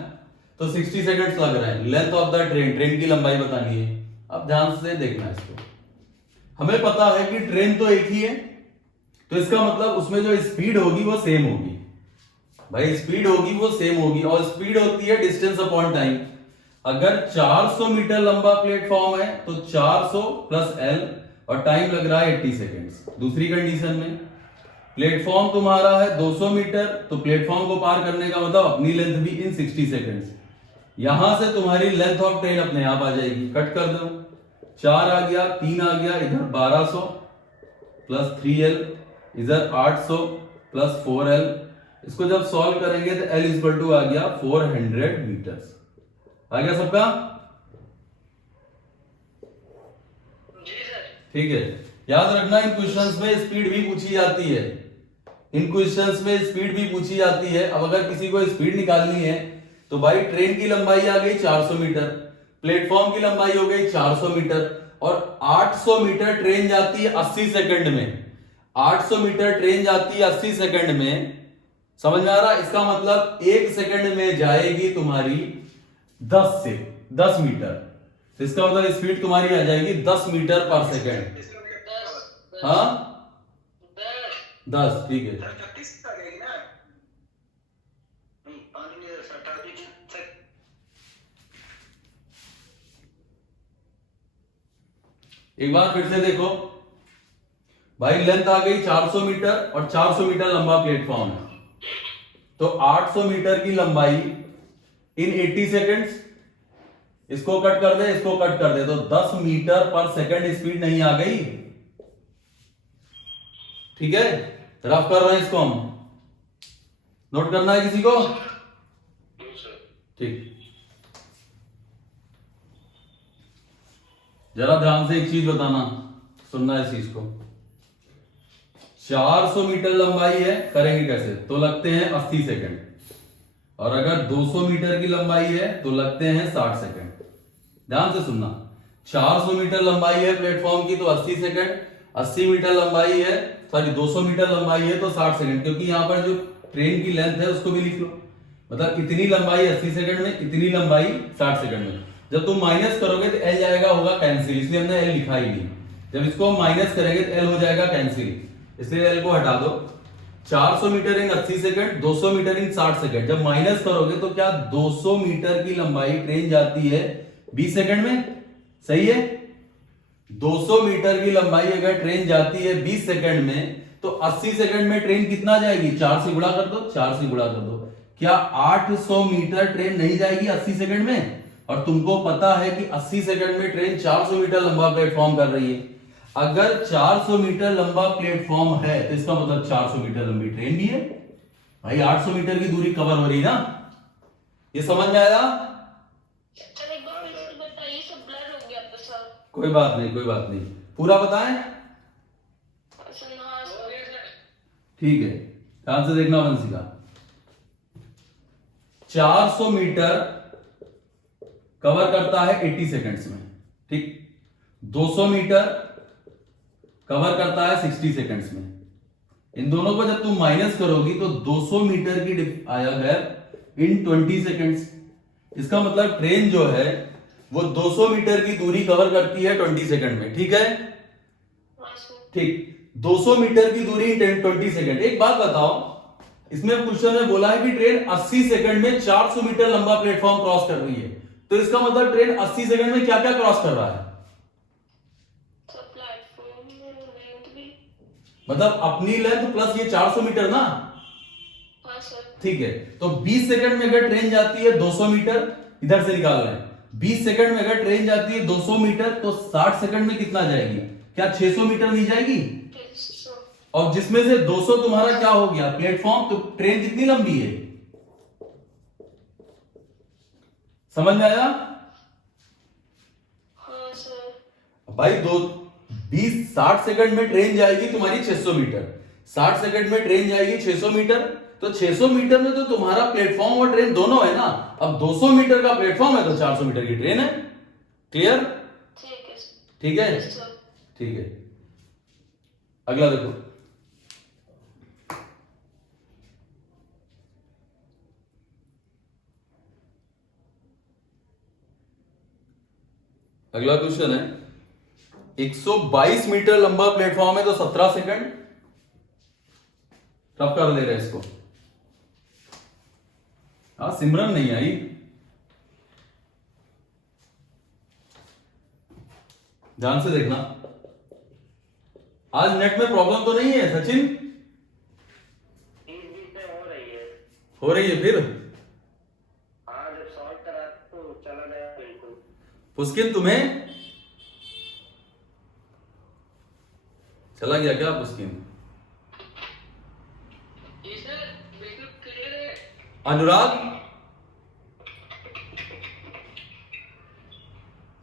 तो 60 सेकंड्स लग रहे हैं। Length of the train, train की लंबाई बतानी है। अब ध्यान से देखना है इसको। हमें पता है कि ट्रेन तो एक ही है, तो इसका मतलब उसमें जो स्पीड होगी वो सेम होगी। भाई स्पीड होगी वो सेम होगी, और स्पीड होती है डिस्टेंस अपॉन टाइम। अगर 400 मीटर लंबा प्लेटफॉर्म है तो 400 प्लस एल, और टाइम लग रहा है 80 सेकेंड्स। दूसरी कंडीशन में प्लेटफॉर्म तुम्हारा है 200 मीटर, तो प्लेटफॉर्म को पार करने का मतलब अपनी लेंथ भी इन 60 सेकेंड्स। यहां से तुम्हारी लेंथ ऑफ ट्रेन अपने आप आ जाएगी। कट कर दो, 4 आ गया, 3 आ गया, इधर 1200 प्लस 3L, इधर 800 प्लस 4L। इसको जब सॉल्व करेंगे तो L इक्वल टू आ गया 400 मीटर्स। आ गया सबका? जी सर। ठीक है, याद रखना इन क्वेश्चंस में स्पीड भी पूछी जाती है। इन क्वेश्चंस में स्पीड भी पूछी जाती है। अब अगर किसी को स्पीड निकालनी है तो भाई ट्रेन की लंबाई आ गई 400 मीटर, प्लेटफॉर्म की लंबाई हो गई 400 मीटर, और 800 मीटर ट्रेन जाती है 80 सेकंड में। 800 मीटर ट्रेन जाती है 80 सेकंड में, समझ में आ रहा? इसका मतलब 1 सेकंड में जाएगी तुम्हारी 10 मीटर। तो इसका मतलब स्पीड तुम्हारी आ जाएगी 10 मीटर पर सेकंड। 10 हाँ 10 10, ठीक है। एक बार फिर से देखो भाई, लेंथ आ गई 400 मीटर और 400 मीटर लंबा प्लेटफॉर्म है, तो 800 मीटर की लंबाई इन 80 सेकेंड्स। इसको कट कर दे, इसको कट कर दे, तो 10 मीटर पर सेकंड स्पीड नहीं आ गई? ठीक है, रफ कर रहे हैं इसको हम। नोट करना है किसी को? ठीक, जरा ध्यान से एक चीज बताना, सुनना है इस चीज को। 400 मीटर लंबाई है, करेंगे कैसे? तो लगते हैं 80 सेकंड, और अगर 200 मीटर की लंबाई है तो लगते हैं 60 सेकंड। ध्यान से सुनना, 400 मीटर लंबाई है प्लेटफॉर्म की तो 80 सेकंड, 80 मीटर लंबाई है, सॉरी 200 मीटर लंबाई है तो 60 सेकंड, क्योंकि यहां पर जो ट्रेन की लेंथ है उसको भी लिख लो। मतलब इतनी लंबाई 80 सेकंड में, इतनी लंबाई 60 सेकंड में। जब तुम माइनस करोगे तो एल जाएगा, होगा कैंसिल, इसलिए हमने एल लिखा ही नहीं। जब इसको माइनस करेंगे तो एल हो जाएगा कैंसिल, इसलिए एल को हटा दो। 400 मीटर इन 80 सेकंड, 200 मीटर इन 60 सेकंड। जब माइनस करोगे तो क्या 200 मीटर की लंबाई ट्रेन जाती है 20 सेकंड में? सही है। 200 मीटर की लंबाई अगर ट्रेन जाती है 20 सेकंड में, तो 80 सेकंड में ट्रेन कितना जाएगी? 4 से गुणा कर दो, 4 से गुणा कर दो। क्या 800 मीटर ट्रेन नहीं जाएगी 80 सेकंड में? और तुमको पता है कि 80 सेकंड में ट्रेन 400 मीटर लंबा प्लेटफॉर्म कर रही है। अगर 400 मीटर लंबा प्लेटफॉर्म है तो इसका मतलब 400 मीटर लंबी ट्रेन भी है। भाई 800 मीटर की दूरी कवर हो रही है ना? ये समझ में आया? सर एक बार फिर से बताइए, सब ब्लर हो गया था सर। कोई बात नहीं, कोई बात नहीं, पूरा बताएं? सर हाँ सर। ठीक है, ध्यान से देखना वंशिका। 400 मीटर कवर करता है 80 सेकंड्स में, ठीक? 200 मीटर कवर करता है 60 सेकंड्स में। इन दोनों को जब तुम माइनस करोगी तो 200 मीटर की आया गैप इन 20 सेकंड्स। इसका मतलब ट्रेन जो है वो 200 मीटर की दूरी कवर करती है 20 सेकंड में, ठीक है? हाँ सर। ठीक, 200 मीटर की दूरी 20 सेकंड। एक बात बताओ, इसमें क्वेश्चन में बोला है कि ट्रेन 80 सेकंड में 400 मीटर लंबा प्लेटफॉर्म क्रॉस कर रही है, तो इसका मतलब ट्रेन 80 सेकंड में क्या क्या क्रॉस कर रहा है? सर प्लेटफॉर्म लेंथ भी। मतलब अपनी लेंथ प्लस ये 400 मीटर ना। हाँ सर। ठीक है, तो 20 सेकंड में अगर ट्रेन जाती है 200 मीटर, इधर से निकाल रहे हैं, 20 सेकंड में अगर ट्रेन जाती है 200 मीटर तो 60 सेकंड में कितना जाएगी? क्या 600 मीटर नहीं जाएगी? सर और जिसमें से 200 तुम्हारा क्या हो गया प्लेटफॉर्म, तो ट्रेन कितनी लंबी है? समझ में आया? हाँ सर। भाई 60 सेकंड में ट्रेन जाएगी तुम्हारी 600 मीटर, 60 सेकंड में ट्रेन जाएगी 600 मीटर, तो 600 मीटर में तो तुम्हारा प्लेटफॉर्म और ट्रेन दोनों है ना। अब 200 मीटर का प्लेटफॉर्म है तो 400 मीटर की ट्रेन है। क्लियर? ठीक है सर। ठीक है, यस सर। ठीक है। अगला देखो, अगला क्वेश्चन है 122 मीटर लंबा प्लेटफॉर्म है तो 17 सेकंड। रफ कर ले रहे हैं इसको। हाँ, सिमरन नहीं आई। ध्यान से देखना, आज नेट में प्रॉब्लम तो नहीं है सचिन? बीच बीच में हो रही है। हो रही है फिर? हाँ, जब सॉल्व करा तो चला गया बिल्कुल। पुस्किन तुम्हें चला गया क्या पुस्किन? जी सर बिल्कुल क्लियर है। अनुराग,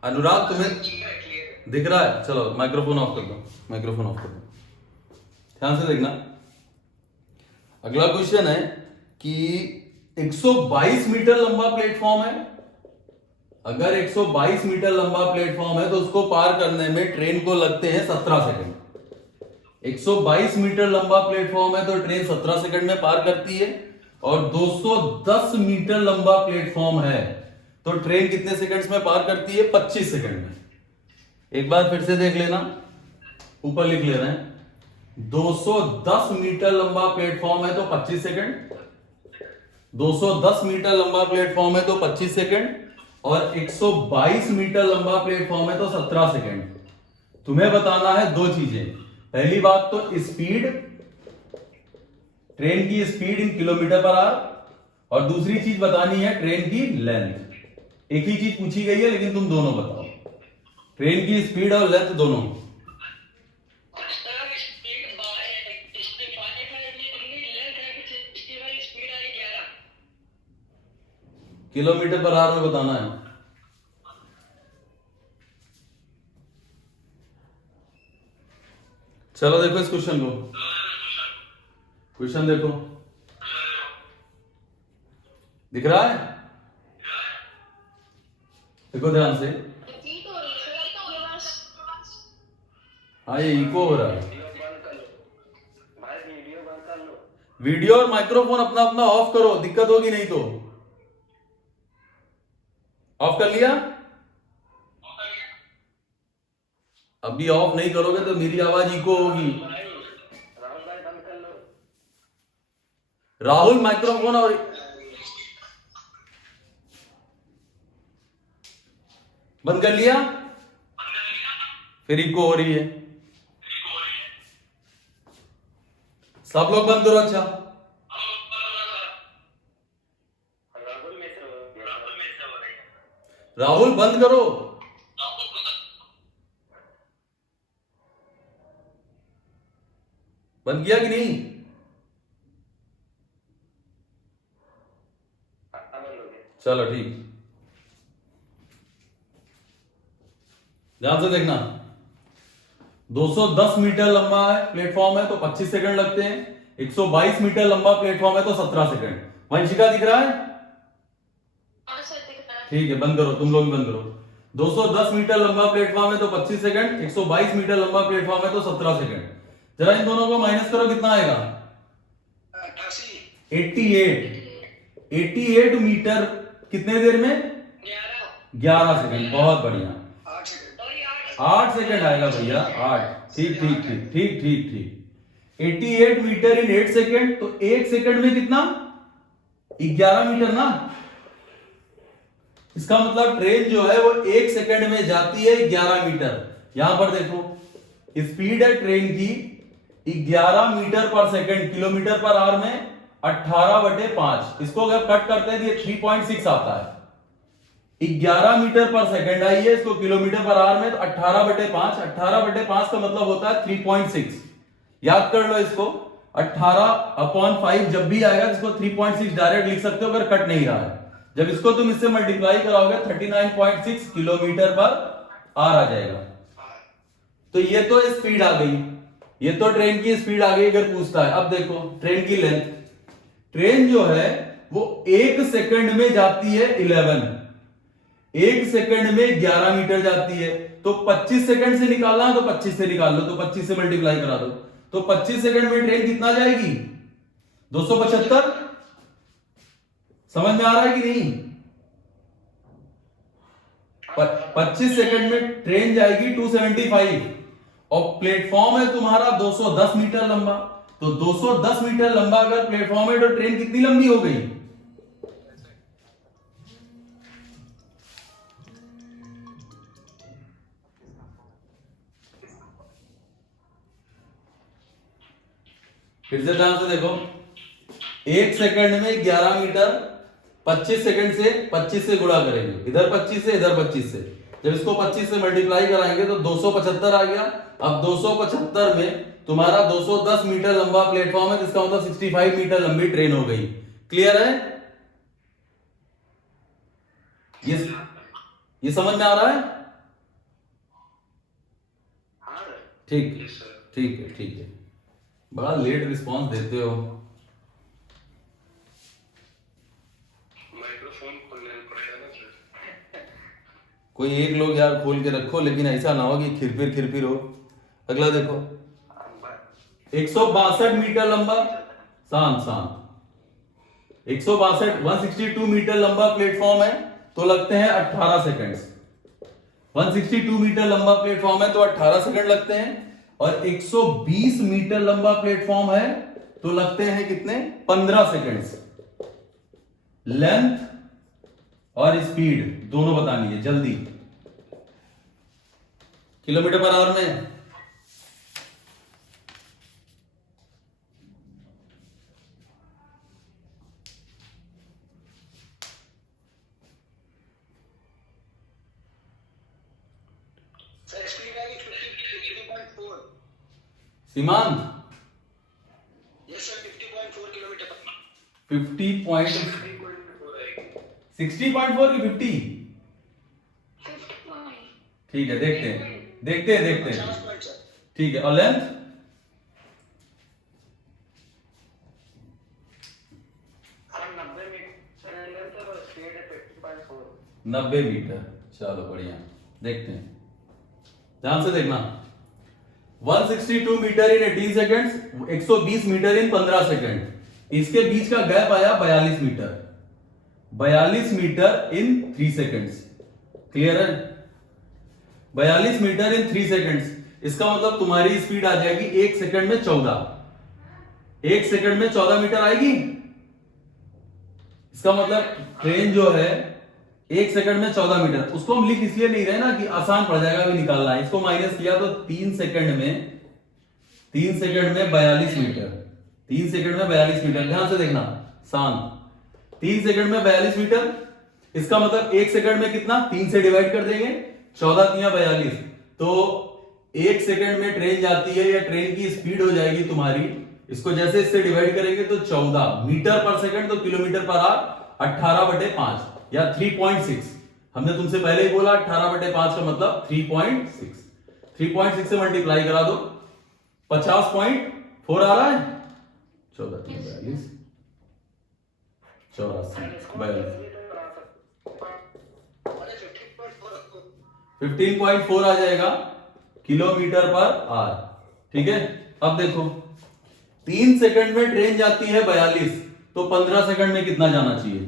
अनुराग तुम्हें क्लियर। दिख रहा है? चलो माइक्रोफोन ऑफ कर दो, माइक्रोफोन ऑफ कर दो। ध्यान से देखना, अगला क्वेश्चन है कि 122 मीटर लंबा प्लेटफॉर्म है। अगर 122 मीटर लंबा प्लेटफॉर्म है तो उसको पार करने में ट्रेन को लगते हैं 17 सेकंड। 122 मीटर लंबा प्लेटफॉर्म है तो ट्रेन 17 सेकंड में पार करती है, और 210 मीटर लंबा प्लेटफॉर्म है तो ट्रेन कितने सेकंड्स में पार करती है? 25 सेकंड में। एक बार फिर से देख लेना, ऊपर लिख ले रहे हैं, 210 मीटर लंबा प्लेटफॉर्म है तो 25 सेकंड, 210 मीटर लंबा प्लेटफॉर्म है तो 25 सेकंड, और 122 मीटर लंबा प्लेटफॉर्म है तो 17 सेकंड। तुम्हें बताना है दो चीजें। पहली बात तो स्पीड, ट्रेन की speed in kilometer per our, और दूसरी चीज बतानी है ट्रेन की लेंथ। एक ही चीज पूछी गई है लेकिन तुम दोनों बताओ, ट्रेन की स्पीड और लेंथ दोनों। सर स्पीड 65 है लेकिन लेंथ है कि 65 speed I 11। Kilometre per our में बताना है। चलो देखो इस क्वेश्चन को, क्वेश्चन देखो, दिख रहा है? देखो ध्यान से। रिपीट हो रही है सर ये बस। हाँ, ये इको हो रहा है। वीडियो बंद कर लो भाई, वीडियो बंद कर लो। वीडियो और माइक्रोफोन अपना अपना ऑफ करो, दिक्कत होगी नहीं तो। ऑफ कर लिया? अभी ऑफ नहीं करोगे तो मेरी आवाज इको होगी। राहुल भाई बंद कर लो। राहुल माइक्रोफोन और बंद कर लिया? फिर इको हो रही है। सब लोग बंद करो। अच्छा, राहुल में से हो रही है। राहुल बंद करो। बंद किया कि नहीं? बंद हो गया। चलो ठीक, ध्यान से देखना, 210 मीटर लंबा है प्लेटफॉर्म है तो 25 सेकंड लगते हैं, 122 मीटर लंबा प्लेटफॉर्म है तो 17 सेकंड। वंशिका दिख रहा है? हाँ सर दिख रहा है। ठीक है, बंद करो, तुम लोग भी बंद करो। 210 मीटर लंबा प्लेटफॉर्म है तो 25 सेकंड, 122 मीटर लंबा प्लेटफॉर्म है तो 17 सेकंड। जरा इन दोनों को माइनस करो, कितना आएगा? 88 मीटर कितने देर में? 11 सेकंड। बहुत बढ़िया, 8 सेकंड आएगा भैया, 8। ठीक ठीक ठीक ठीक ठीक ठीक। 88 मीटर इन 8 सेकंड, तो 1 सेकंड में कितना? 11 मीटर ना। इसका मतलब ट्रेन जो है वो 1 सेकंड में जाती है 11 मीटर। यहां पर देखो, स्पीड है ट्रेन की 11 मीटर पर सेकंड, किलोमीटर पर आवर में 18/5। इसको अगर कट करते हैं तो ये 3.6 आता है। 11 मीटर पर सेकंड आई है, इसको किलोमीटर पर आवर में तो 18/5। 18/5 का मतलब होता है 3.6। याद कर लो इसको, 18/5 जब भी आएगा तो इसको 3.6 डायरेक्ट लिख सकते हो अगर कट नहीं रहा है। जब इसको तुम इससे मल्टीप्लाई कराओगे 39.6 किलोमीटर पर आवर आ जाएगा। तो ये तो स्पीड आ गई, ये तो ट्रेन की स्पीड आ गई अगर पूछता है। अब देखो ट्रेन की लेंथ। ट्रेन जो है वो 1 सेकंड में जाती है 11, 1 सेकंड में 11 मीटर जाती है। तो 25 सेकंड से निकालना है तो 25 से निकाल लो, तो 25 से मल्टीप्लाई करा दो। तो 25 सेकंड में ट्रेन कितना जाएगी? 275। समझ में आ रहा है कि नहीं? 25 सेकंड में ट्रेन जाएगी 275 और प्लेटफॉर्म है तुम्हारा 210 मीटर लंबा। तो 210 मीटर लंबा अगर प्लेटफॉर्म है तो ट्रेन कितनी लंबी हो गई? फिर से ध्यान से देखो, 1 सेकंड में 11 मीटर, 25 सेकंड से 25 से गुणा करेंगे, इधर 25 से इधर 25 से। जब इसको 25 से मल्टीप्लाई कराएंगे तो 275 आ गया। अब 275 में तुम्हारा 210 मीटर लंबा प्लेटफॉर्म है, जिसका मतलब 65 मीटर लंबी ट्रेन हो गई। क्लियर है? ये समझ में आ रहा है? ठीक ठीक है ठीक है। बड़ा लेट रिस्पांस देते हो। माइक्रोफोन खोलने पड़ेगा ना सर। कोई एक लोग यार खोल के रखो, लेकिन ऐसा ना हो कि खिरपिर हो। अगला देखो, 162 मीटर लंबा, शांत शांत, 162 मीटर लंबा प्लेटफॉर्म है तो लगते हैं 18 सेकंड्स। 162 मीटर लंबा प्लेटफॉर्म है तो 18 सेकंड लगते हैं। और 120 मीटर लंबा प्लेटफॉर्म है तो लगते हैं कितने? 15 सेकंड्स। लेंथ और स्पीड दोनों बतानी है जल्दी, किलोमीटर पर आवर में। सर स्पीड आएगी 50.4। सीमांत, यस सर 50.4 किलोमीटर पर 60.4 की 50? ठीक है, देखते हैं 50 पॉइंट सर। ठीक है। और लेंथ? सर 90 मीटर तो स्पीड है 50.4। 90 मीटर। चलो बढ़िया, देखते हैं, ध्यान से देखना। 162 मीटर इन 18 सेकंड्स, 120 मीटर इन 15 सेकंड। इसके बीच का गैप आया 42 मीटर। 42 मीटर इन 3 सेकंड्स। क्लियर है? 42 मीटर इन 3 सेकंड्स। इसका मतलब तुम्हारी स्पीड आ जाएगी 1 सेकंड में 14। 1 सेकंड में 14 मीटर आएगी। इसका मतलब ट्रेन जो है 1 सेकंड में 14 मीटर। उसको हम लिख इसलिए नहीं रहे ना कि आसान पड़ जाएगा अभी निकालना है। इसको माइनस किया तो 3 सेकंड में 42 मीटर। 3 सेकंड में 42 मीटर। ध्यान से देखना, शांत। 3 सेकंड में 42 मीटर। इसका मतलब 1 सेकंड में कितना? 3 से डिवाइड कर देंगे, 14 तिया 42। तो 1 सेकंड में ट्रेन जाती है या ट्रेन की स्पीड हो जाएगी तुम्हारी, इसको जैसे इससे डिवाइड करेंगे तो 14 मीटर पर सेकंड, तो किलोमीटर पर आवर 18/5 या 3.6। हमने तुमसे पहले ही बोला 18/5 का मतलब 3.6। 3.6 से मल्टीप्लाई करा दो, 50.4 आ रहा है। 14 3 42 84 42। अरे 50.4 15.4 आ जाएगा किलोमीटर पर आवर। ठीक है, अब देखो 3 सेकंड में ट्रेन जाती है 42, तो 15 सेकंड में कितना जाना चाहिए?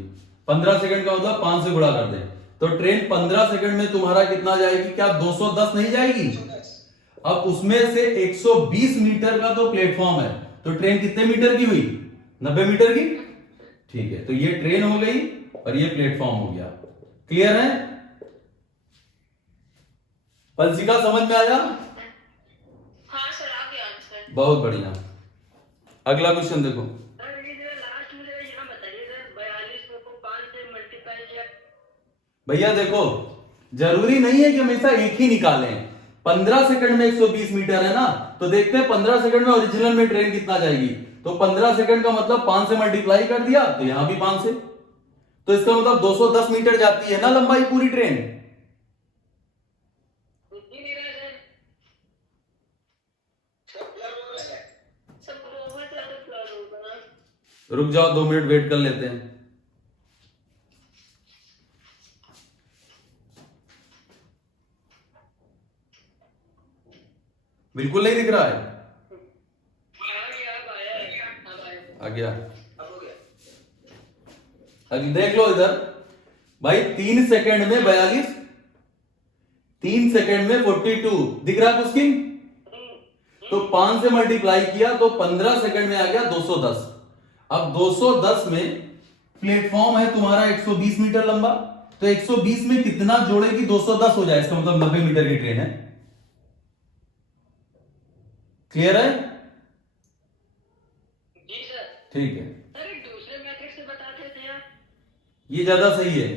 15 सेकंड का मतलब 5 से गुणा कर दे, तो ट्रेन 15 सेकंड में तुम्हारा कितना जाएगी? क्या 210 नहीं जाएगी? अब उसमें से 120 मीटर का तो प्लेटफॉर्म है, तो ट्रेन कितने मीटर की हुई? 90 मीटर की। ठीक है, तो ये ट्रेन हो गई और ये प्लेटफॉर्म हो गया। क्लियर है? पंसिका समझ में आया? हाँ सर, आ गया आंसर। बहुत बढ़िया। अगला क्वेश्चन देखो। सर ये जो लास्ट में जरा यहाँ बताइए सर, 42 को 5 से मल्टीप्लाई किया। भैया देखो, जरूरी नहीं है कि हमेशा एक ही निकालें। 15 सेकंड में 120 मीटर है ना, तो देखते हैं 15 सेकंड में ओरिजिनल में ट्रेन कितना जाएगी। तो 15 सेकंड का मतलब 5 से मल्टीप्लाई कर दिया, तो यहां भी 5 से, तो इसका मतलब 210 मीटर जाती है ना लंबाई पूरी ट्रेन। नहीं दे रहा है सर, सब बहुत ज्यादा फ्लड होगा ना। रुक जाओ, 2 मिनट वेट कर लेते हैं। बिल्कुल नहीं दिख रहा है? आ गया। अभी देख लो इधर भाई, 3 सेकंड में 42, 3 सेकंड में 42 दिख रहा है उसकी। तो 5 से मल्टीप्लाई किया तो 15 सेकंड में आ गया 210। अब 210 में प्लेटफॉर्म है तुम्हारा 120 मीटर लंबा, तो 120 में कितना जोड़ेगी? 210 हो जाए, इसका मतलब 90 मीटर की ट्रेन है। क्लियर है? जी सर। ठीक है, सर एक दूसरे मेथड से बताते थे आप। ये ज्यादा सही है।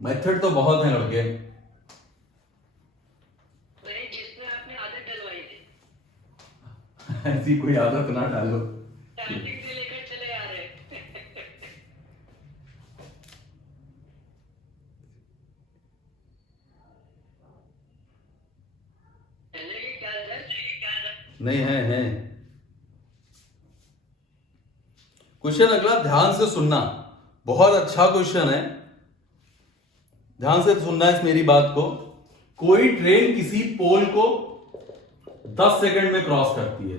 मेथड तो बहुत है लड़के, वही जिसमें आपने आदत डलवाई थी, ऐसी कोई आदत ना डालो। स्टार्टिंग से लेकर चले आ रहे। चलेगी क्या सर? नहीं है। क्वेश्चन अगला ध्यान से सुनना, बहुत अच्छा क्वेश्चन है, ध्यान से सुनना इस मेरी बात को। कोई ट्रेन किसी पोल को 10 सेकंड में क्रॉस करती है,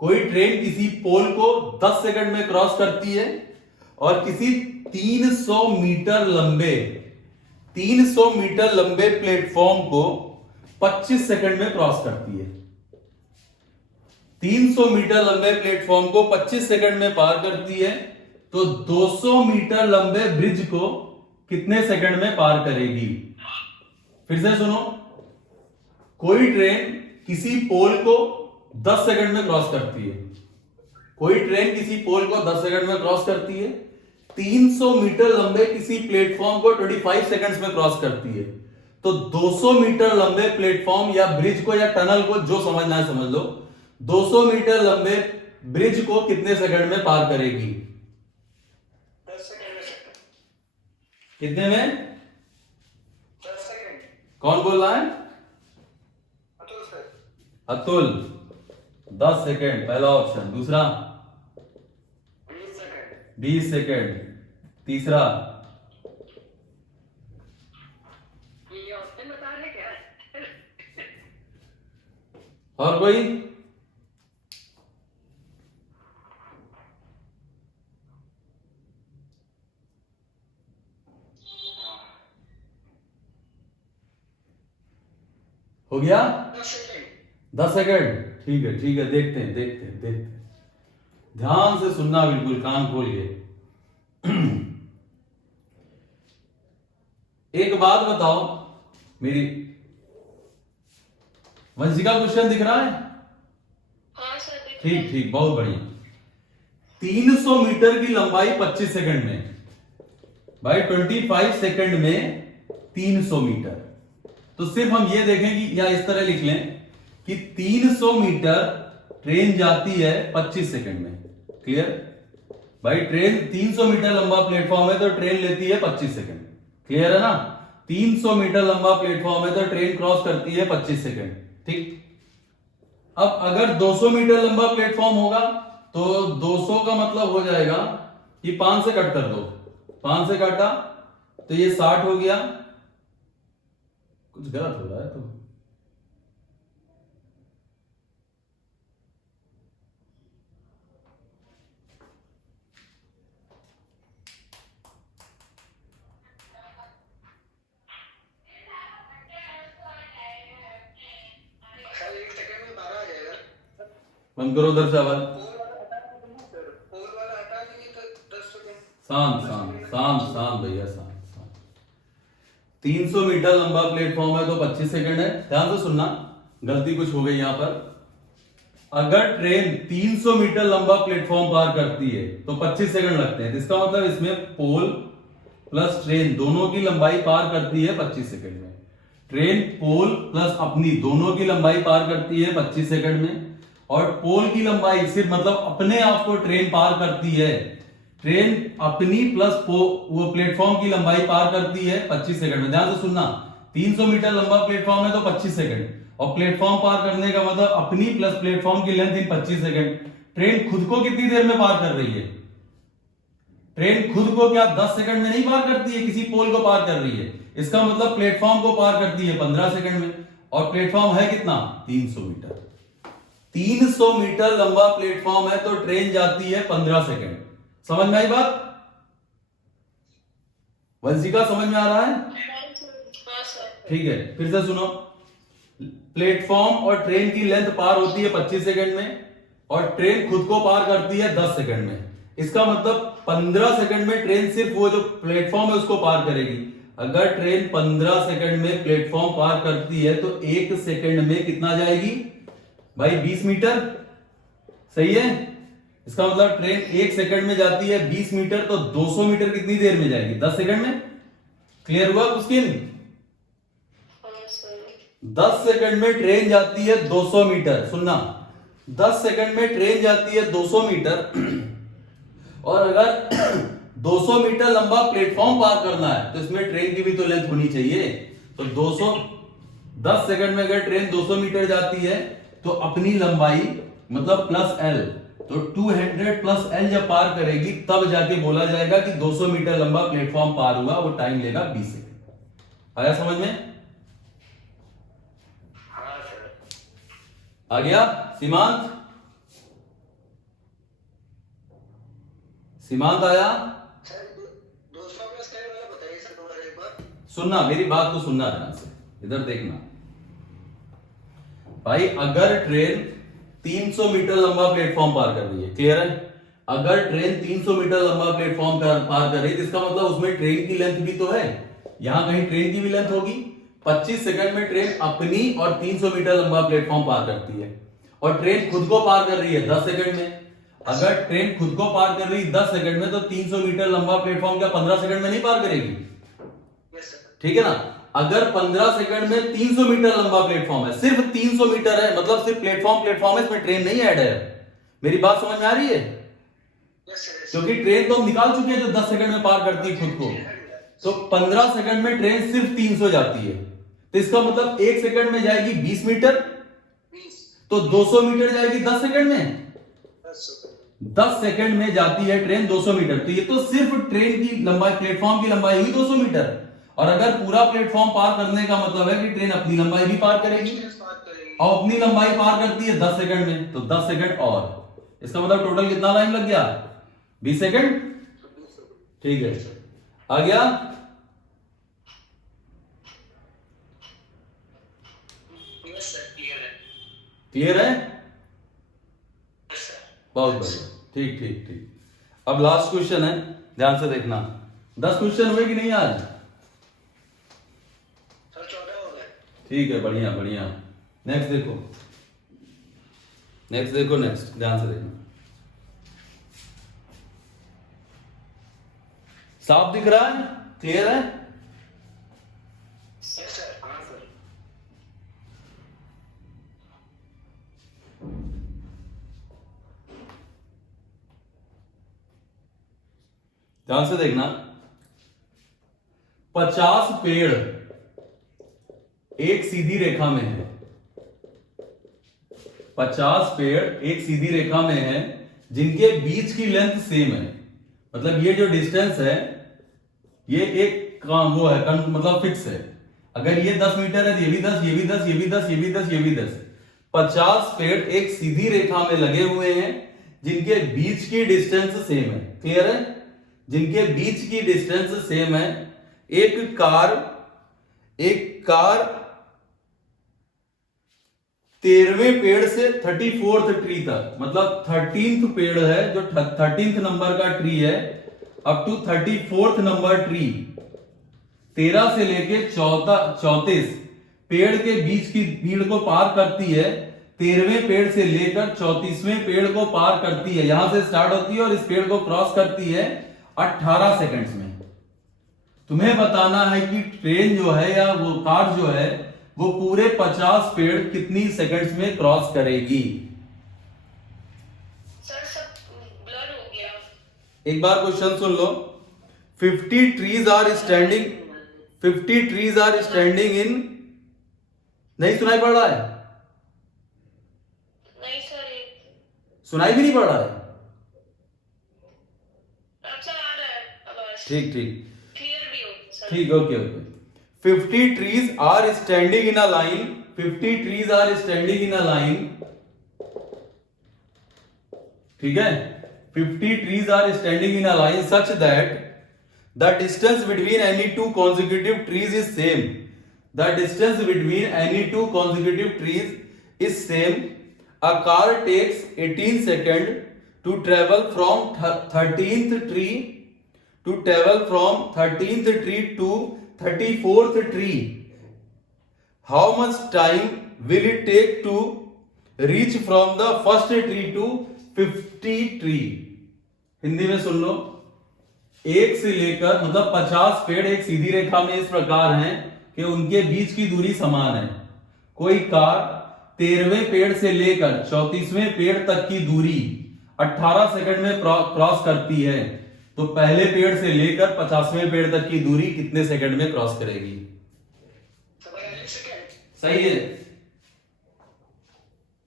कोई ट्रेन किसी पोल को 10 सेकंड में क्रॉस करती है और किसी 300 मीटर लंबे प्लेटफॉर्म को 25 सेकंड में क्रॉस करती है। 300 मीटर लंबे प्लेटफॉर्म को 25 सेकंड में पार करती है, तो 200 मीटर लंबे ब्रिज को कितने सेकंड में पार करेगी? फिर से सुनो, कोई ट्रेन किसी पोल को 10 सेकंड में क्रॉस करती है, कोई ट्रेन किसी पोल को 10 सेकंड में क्रॉस करती है, 300 मीटर लंबे किसी प्लेटफॉर्म को 25 सेकंड्स में क्रॉस करती है, तो 200 मीटर लंबे प्लेटफॉर्म या ब्रिज को या टनल को, जो समझना है समझ लो, 200 मीटर लंबे ब्रिज को कितने सेकंड में पार करेगी? 10 सेकंड में सर। कितने में? 10 सेकंड। कौन बोल रहा है? अतुल सर। अतुल, 10 सेकंड पहला ऑप्शन। दूसरा 20 सेकंड। 20 सेकंड। तीसरा ये ऑप्शन बता रहे क्या? और कोई? हो गया? 10 सेकंड। 10 सेकंड। ठीक है, देखते हैं। ध्यान से सुनना, बिल्कुल कान खोल के। एक बात बताओ मेरी, वंशिका क्वेश्चन दिख रहा है? हाँ सर, दिख रहा है। ठीक, बहुत बढ़िया। 300 मीटर की लंबाई 25 सेकंड में, भाई 25 सेकंड में 300 मीटर, तो सिर्फ हम ये देखें कि, या इस तरह लिख लें कि 300 मीटर ट्रेन जाती है 25 सेकंड में। क्लियर? भाई ट्रेन 300 मीटर लंबा प्लेटफॉर्म है तो ट्रेन लेती है 25 सेकंड। क्लियर है ना? 300 मीटर लंबा प्लेटफॉर्म है तो ट्रेन क्रॉस करती है 25 सेकंड। ठीक, अब अगर 200 मीटर लंबा प्लेटफॉर्म होगा तो 200 का मतलब हो जाएगा कि 5 से कट कर दो, 5 से काटा तो ये 60 हो गया, कुछ गलत हो रहा है तो। सर 1 सेकंड में 12 आ जाएगा। बंद करो उधर से आवाज। पोल वाला हटा देंगे तो 10 सेकंड। शांत शांत शांत शांत भैया, शांत शांत। 300 मीटर लंबा प्लेटफॉर्म है तो 25 सेकंड है। ध्यान से सुनना, गलती कुछ हो गई यहां पर। अगर ट्रेन 300 मीटर लंबा प्लेटफॉर्म पार करती है तो 25 सेकंड लगते हैं। तो इसका मतलब इसमें पोल प्लस ट्रेन दोनों की लंबाई पार करती है 25 सेकंड में। ट्रेन पोल प्लस अपनी दोनों की लंबाई पार करती है 25 सेकंड में। और पोल की लंबाई सिर्फ मतलब अपने आप को ट्रेन पार करती है, ट्रेन अपनी प्लस वो प्लेटफॉर्म की लंबाई पार करती है 25 सेकंड में। ध्यान से सुनना, 300 मीटर लंबा प्लेटफॉर्म है तो 25 सेकंड, और प्लेटफॉर्म पार करने का मतलब अपनी प्लस प्लेटफॉर्म की लेंथ इन 25 सेकंड। ट्रेन खुद को कितनी देर में पार कर रही है? ट्रेन खुद को क्या 10 सेकंड में नहीं पार करती है, किसी पोल को पार कर रही है। इसका मतलब प्लेटफॉर्म को पार करती है 15 सेकंड में, और प्लेटफॉर्म है कितना? 300 मीटर। 300 मीटर लंबा प्लेटफॉर्म है तो ट्रेन जाती है 15 सेकंड। समझ में आई बात? वंशिका समझ में आ रहा है? हाँ सर। ठीक है, फिर से सुनो। प्लेटफॉर्म और ट्रेन की लेंथ पार होती है 25 सेकंड में, और ट्रेन खुद को पार करती है 10 सेकंड में। इसका मतलब 15 सेकंड में ट्रेन सिर्फ वो जो प्लेटफॉर्म है उसको पार करेगी। अगर ट्रेन 15 सेकंड में प्लेटफॉर्म पार करती है तो 1 सेकंड में कितना जाएगी भाई? 20 मीटर। सही है? इसका मतलब ट्रेन 1 सेकंड में जाती है 20 मीटर, तो 200 मीटर कितनी देर में जाएगी? 10 सेकंड में। क्लियर हुआ क्वेश्चन? हाँ सर। 10 सेकंड में ट्रेन जाती है 200 मीटर। सुनना, 10 सेकंड में ट्रेन जाती है 200 मीटर, और अगर 200 मीटर लंबा प्लेटफॉर्म पार करना है तो इसमें ट्रेन की भी तो लेंथ होनी चाहिए। तो 10 सेकंड में अगर ट्रेन 200 मीटर जाती है तो अपनी लंबाई मतलब प्लस एल, तो 200 प्लस एल जब पार करेगी तब जाके बोला जाएगा कि 200 मीटर लंबा प्लेटफॉर्म पार हुआ। वो टाइम लेगा 20 सेकंड। आया समझ में? हाँ सर। आ गया? सीमांत, सीमांत आया? सर 200 प्लस करने वाला बताइए सर दोबारा एक बार। सुनना, मेरी बात को सुनना ध्यान से, इधर देखना भाई। अगर ट्रेन 300 मीटर लंबा प्लेटफॉर्म पार कर रही है, क्लियर है? अगर ट्रेन 300 मीटर लंबा प्लेटफॉर्म पार कर रही है, इसका मतलब उसमें ट्रेन की लेंथ भी तो है। यहां कहीं ट्रेन की भी लेंथ होगी। 25 सेकंड में ट्रेन अपनी और 300 मीटर लंबा प्लेटफॉर्म पार करती है, और ट्रेन खुद को पार कर रही है 10 सेकंड में। अगर ट्रेन खुद को पार कर रही है 10 सेकंड में, तो 300 मीटर लंबा प्लेटफॉर्म क्या 15 सेकंड में नहीं पार करेगी? Yes sir. ठीक है ना? अगर 15 सेकंड में 300 मीटर लंबा प्लेटफॉर्म है, सिर्फ 300 मीटर है, मतलब सिर्फ प्लेटफॉर्म है, इसमें ट्रेन नहीं ऐड है। मेरी बात समझ में आ रही है? Yes sir. क्योंकि ट्रेन तो हम निकाल चुके हैं जो 10 सेकंड में पार करती है खुद को। तो 15 सेकंड में ट्रेन सिर्फ 300 जाती है, तो इसका मतलब 1 सेकंड में जाएगी 20 मीटर, 20 तो 200 मीटर जाएगी 10 सेकंड में। 10 सेकंड में जाती है ट्रेन 200 मीटर। तो ये तो सिर्फ ट्रेन की लंबाई, प्लेटफॉर्म की लंबाई हुई 200 मीटर। और अगर पूरा प्लेटफॉर्म पार करने का मतलब है कि ट्रेन अपनी लंबाई भी पार करेगी, और अपनी लंबाई पार करती है 10 सेकंड में, तो 10 सेकंड और। इसका मतलब टोटल कितना टाइम लग गया? 20 सेकंड। ठीक है, आ गया? यस सर, क्लियर है। क्लियर है? Yes sir. बहुत बढ़िया, ठीक ठीक ठीक। अब लास्ट क्वेश्चन है, ध्यान से देखना। 10 क्वेश्चन हुए कि नहीं आज? सर 14 हो गए। ठीक है, बढ़िया बढ़िया। नेक्स्ट देखो, नेक्स्ट देखो, नेक्स्ट ध्यान से देखना। साफ दिख रहा है? क्लियर है? Yes sir. हाँ सर। ध्यान से देखना। 50 पेड़ एक सीधी रेखा में है। 50 पेड़ एक सीधी रेखा में है जिनके बीच की लेंथ सेम है। मतलब ये जो डिस्टेंस है ये एक काम वो है, मतलब फिक्स है। अगर ये 10 मीटर है तो ये भी 10, ये भी 10, ये भी 10, ये भी 10, ये भी 10। 50 पेड़ एक सीधी रेखा में लगे हुए हैं जिनके बीच की डिस्टेंस सेम है। क्लियर है? जिनके बीच की डिस्टेंस सेम है। एक कार 13वें पेड़ से 34th ट्री तक, मतलब 13th पेड़ है जो 13th नंबर का ट्री है, up to 34th number tree, 13 से लेके 34 पेड़ के बीच की भीड़ को पार करती है। 13वें पेड़ से लेकर 34वें पेड़ को पार करती है। यहां से स्टार्ट होती है और इस पेड़ को क्रॉस करती है 18 सेकंड्स में। तुम्हें बताना है कि ट्रेन जो है या वो कार जो है वो पूरे 50 पेड़ कितनी सेकंड्स में क्रॉस करेगी। सर सब ब्लर हो गया। एक बार क्वेश्चन सुन लो। 50 trees are standing in, नहीं सुनाई पड़ रहा है? नहीं सर, सुनाई भी नहीं पड़ रहा है? अच्छा आ रहा है आवाज। ठीक क्लियर भी हो सर। ठीक, okay. 50 trees are standing in a line. 50 trees are standing in a line. ठीक है? 50 trees are standing in a line such that the distance between any two consecutive trees is same. The distance between any two consecutive trees is same. A car takes 18 seconds to travel from 13th tree to 34th tree. How much time will it take to reach from the first tree to 50 tree? Hindi में सुन लो। एक से लेकर मतलब 50 पेड़ एक सीधी रेखा में इस प्रकार हैं कि उनके बीच की दूरी समान है। कोई कार 13वें पेड़ से लेकर 34वें पेड़ तक की दूरी 18 सेकंड में क्रॉस करती है, तो पहले पेड़ से लेकर 50वें पेड़ तक की दूरी कितने सेकंड में क्रॉस करेगी? 42 सेकंड। सही है?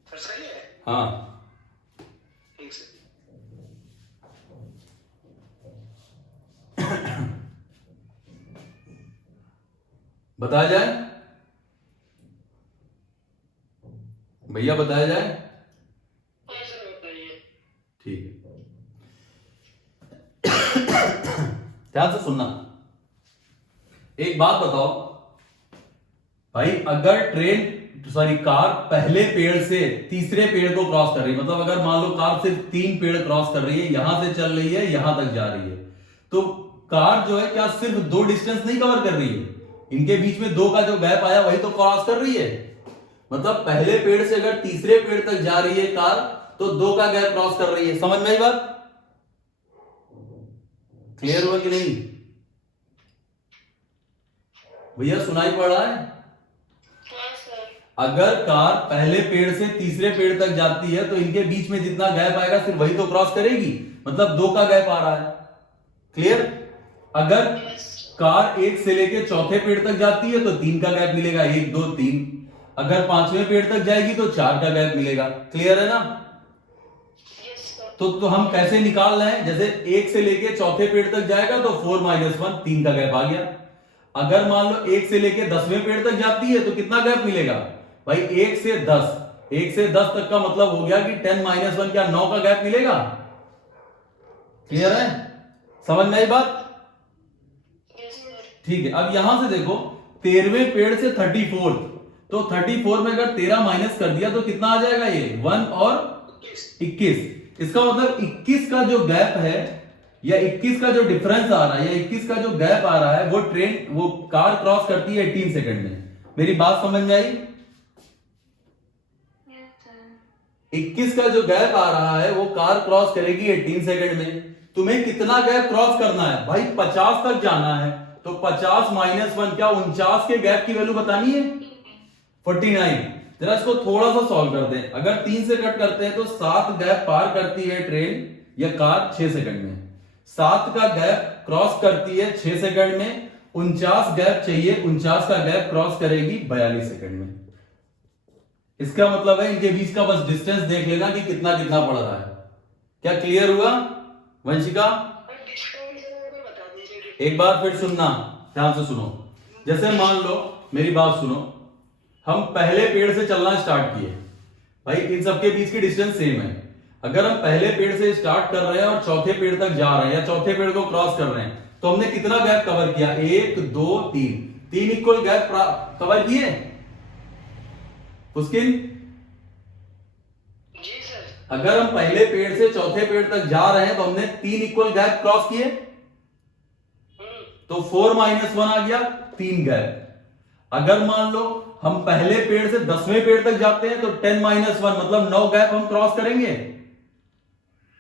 सर सही है? हाँ। ठीक से। बताया जाए भैया, बताया जाए? हाँ सर बताइए। ठीक है, ध्यान से सुनना। एक बात बताओ भाई, अगर कार पहले पेड़ से तीसरे पेड़ को क्रॉस कर रही है, मतलब अगर मान लो कार सिर्फ 3 पेड़ क्रॉस कर रही है, यहां से चल रही है यहां तक जा रही है, तो कार जो है क्या सिर्फ 2 डिस्टेंस नहीं कवर कर रही है, इनके बीच में 2 का जो गैप आया वही तो क्रॉस कर रही है। मतलब पहले पेड़ से अगर तीसरे पेड़ तक जा रही है कार, तो 2 का गैप क्रॉस कर रही है। समझ में आई बात? क्लियर हुआ कि नहीं भैया? सुनाई पड़ रहा है? हाँ सर। अगर कार पहले पेड़ से तीसरे पेड़ तक जाती है तो इनके बीच में जितना गैप आएगा सिर्फ वही तो क्रॉस करेगी, मतलब 2 का गैप आ रहा है। क्लियर? अगर कार 1 से लेके चौथे पेड़ तक जाती है तो 3 का गैप मिलेगा, 1 2 3। अगर 5वें पेड़ तक जाएगी तो 4 का गैप मिलेगा। क्लियर है ना? Yes sir. तो हम कैसे निकाल रहे हैं? जैसे 1 से लेके चौथे पेड़ तक जाएगा तो 4 - 1 3 का गैप आ गया। अगर मान लो 1 से लेके 10वें पेड़ तक जाती है तो कितना गैप मिलेगा भाई? 1 से 10 तक का मतलब हो गया कि 10 - 1 क्या 9 का गैप मिलेगा। क्लियर है? समझ में आई बात? Yes sir. ठीक है, अब यहां से देखो 13वें पेड़ से 34th, तो 34 में अगर 13 माइनस कर दिया तो कितना आ जाएगा? ये 1 और 21। इसका मतलब 21 का जो गैप है या 21 का जो डिफरेंस आ रहा है या 21 का जो गैप आ रहा है वो कार क्रॉस करती है 18 सेकंड में। मेरी बात समझ में आई? 21 का जो गैप आ रहा है वो कार क्रॉस करेगी 18 सेकंड में। तुम्हें कितना गैप क्रॉस करना है भाई? 50 तक जाना है, तो 50 - 1 क्या 49 के गैप की वैल्यू बतानी है? 49। जरा इसको थोड़ा सा सॉल्व कर दें। अगर 3 से कट करते हैं तो 7 गैप पार करती है ट्रेन या कार 6 सेकंड में। 7 का गैप क्रॉस करती है 6 सेकंड में। 49 गैप चाहिए, 49 का गैप क्रॉस करेगी 42 सेकंड में। इसका मतलब है इनके बीच का बस डिस्टेंस देख लेना कि कितना कितना पड़ रहा है। क्या क्लियर हुआ वंशिका? डिस्टेंस बता दीजिए। एक बार फिर सुनना, ध्यान से सुनो। जैसे मान लो मेरी बात सुनो, हम पहले पेड़ से चलना स्टार्ट किए भाई, इन सबके बीच की डिस्टेंस सेम है। अगर हम पहले पेड़ से स्टार्ट कर रहे हैं और चौथे पेड़ तक जा रहे हैं या चौथे पेड़ को क्रॉस कर रहे हैं, तो हमने कितना गैप कवर किया? 1 2 3, 3 इक्वल गैप कवर किए पुस्किन। जी सर। अगर हम पहले पेड़ से चौथे पेड़ तक जा रहे हैं तो हमने 3 इक्वल गैप क्रॉस किए, तो 4 - 1 आ गया, 3 गैप। अगर मान लो हम पहले पेड़ से 10वें पेड़ तक जाते हैं तो 10 - 1 मतलब 9 गैप हम क्रॉस करेंगे।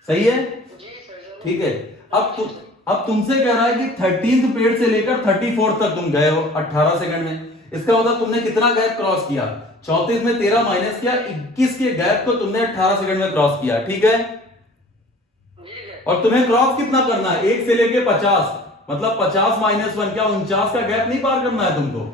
सही है? जी सर। ठीक है। अब तुमसे कह रहा है कि 13th पेड़ से लेकर 34th तक तुम गए हो 18 सेकंड में। इसका मतलब तुमने कितना गैप क्रॉस किया? 34 में 13 माइनस किया, 21 के गैप को तुमने 18 सेकंड में क्रॉस किया। ठीक है? और तुम्हें क्रॉस कितना करना है? 1 से लेके 50, मतलब 50 - 1 क्या 49 का गैप नहीं पार करना है तुमको?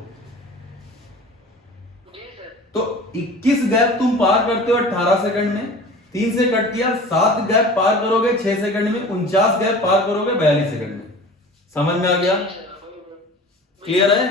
तो 21 गैप तुम पार करते हो 18 सेकंड में, 3 से कट किया, 7 गैप पार करोगे 6 सेकंड में, 49 गैप पार करोगे 42 सेकंड में। समझ में आ गया? क्लियर है?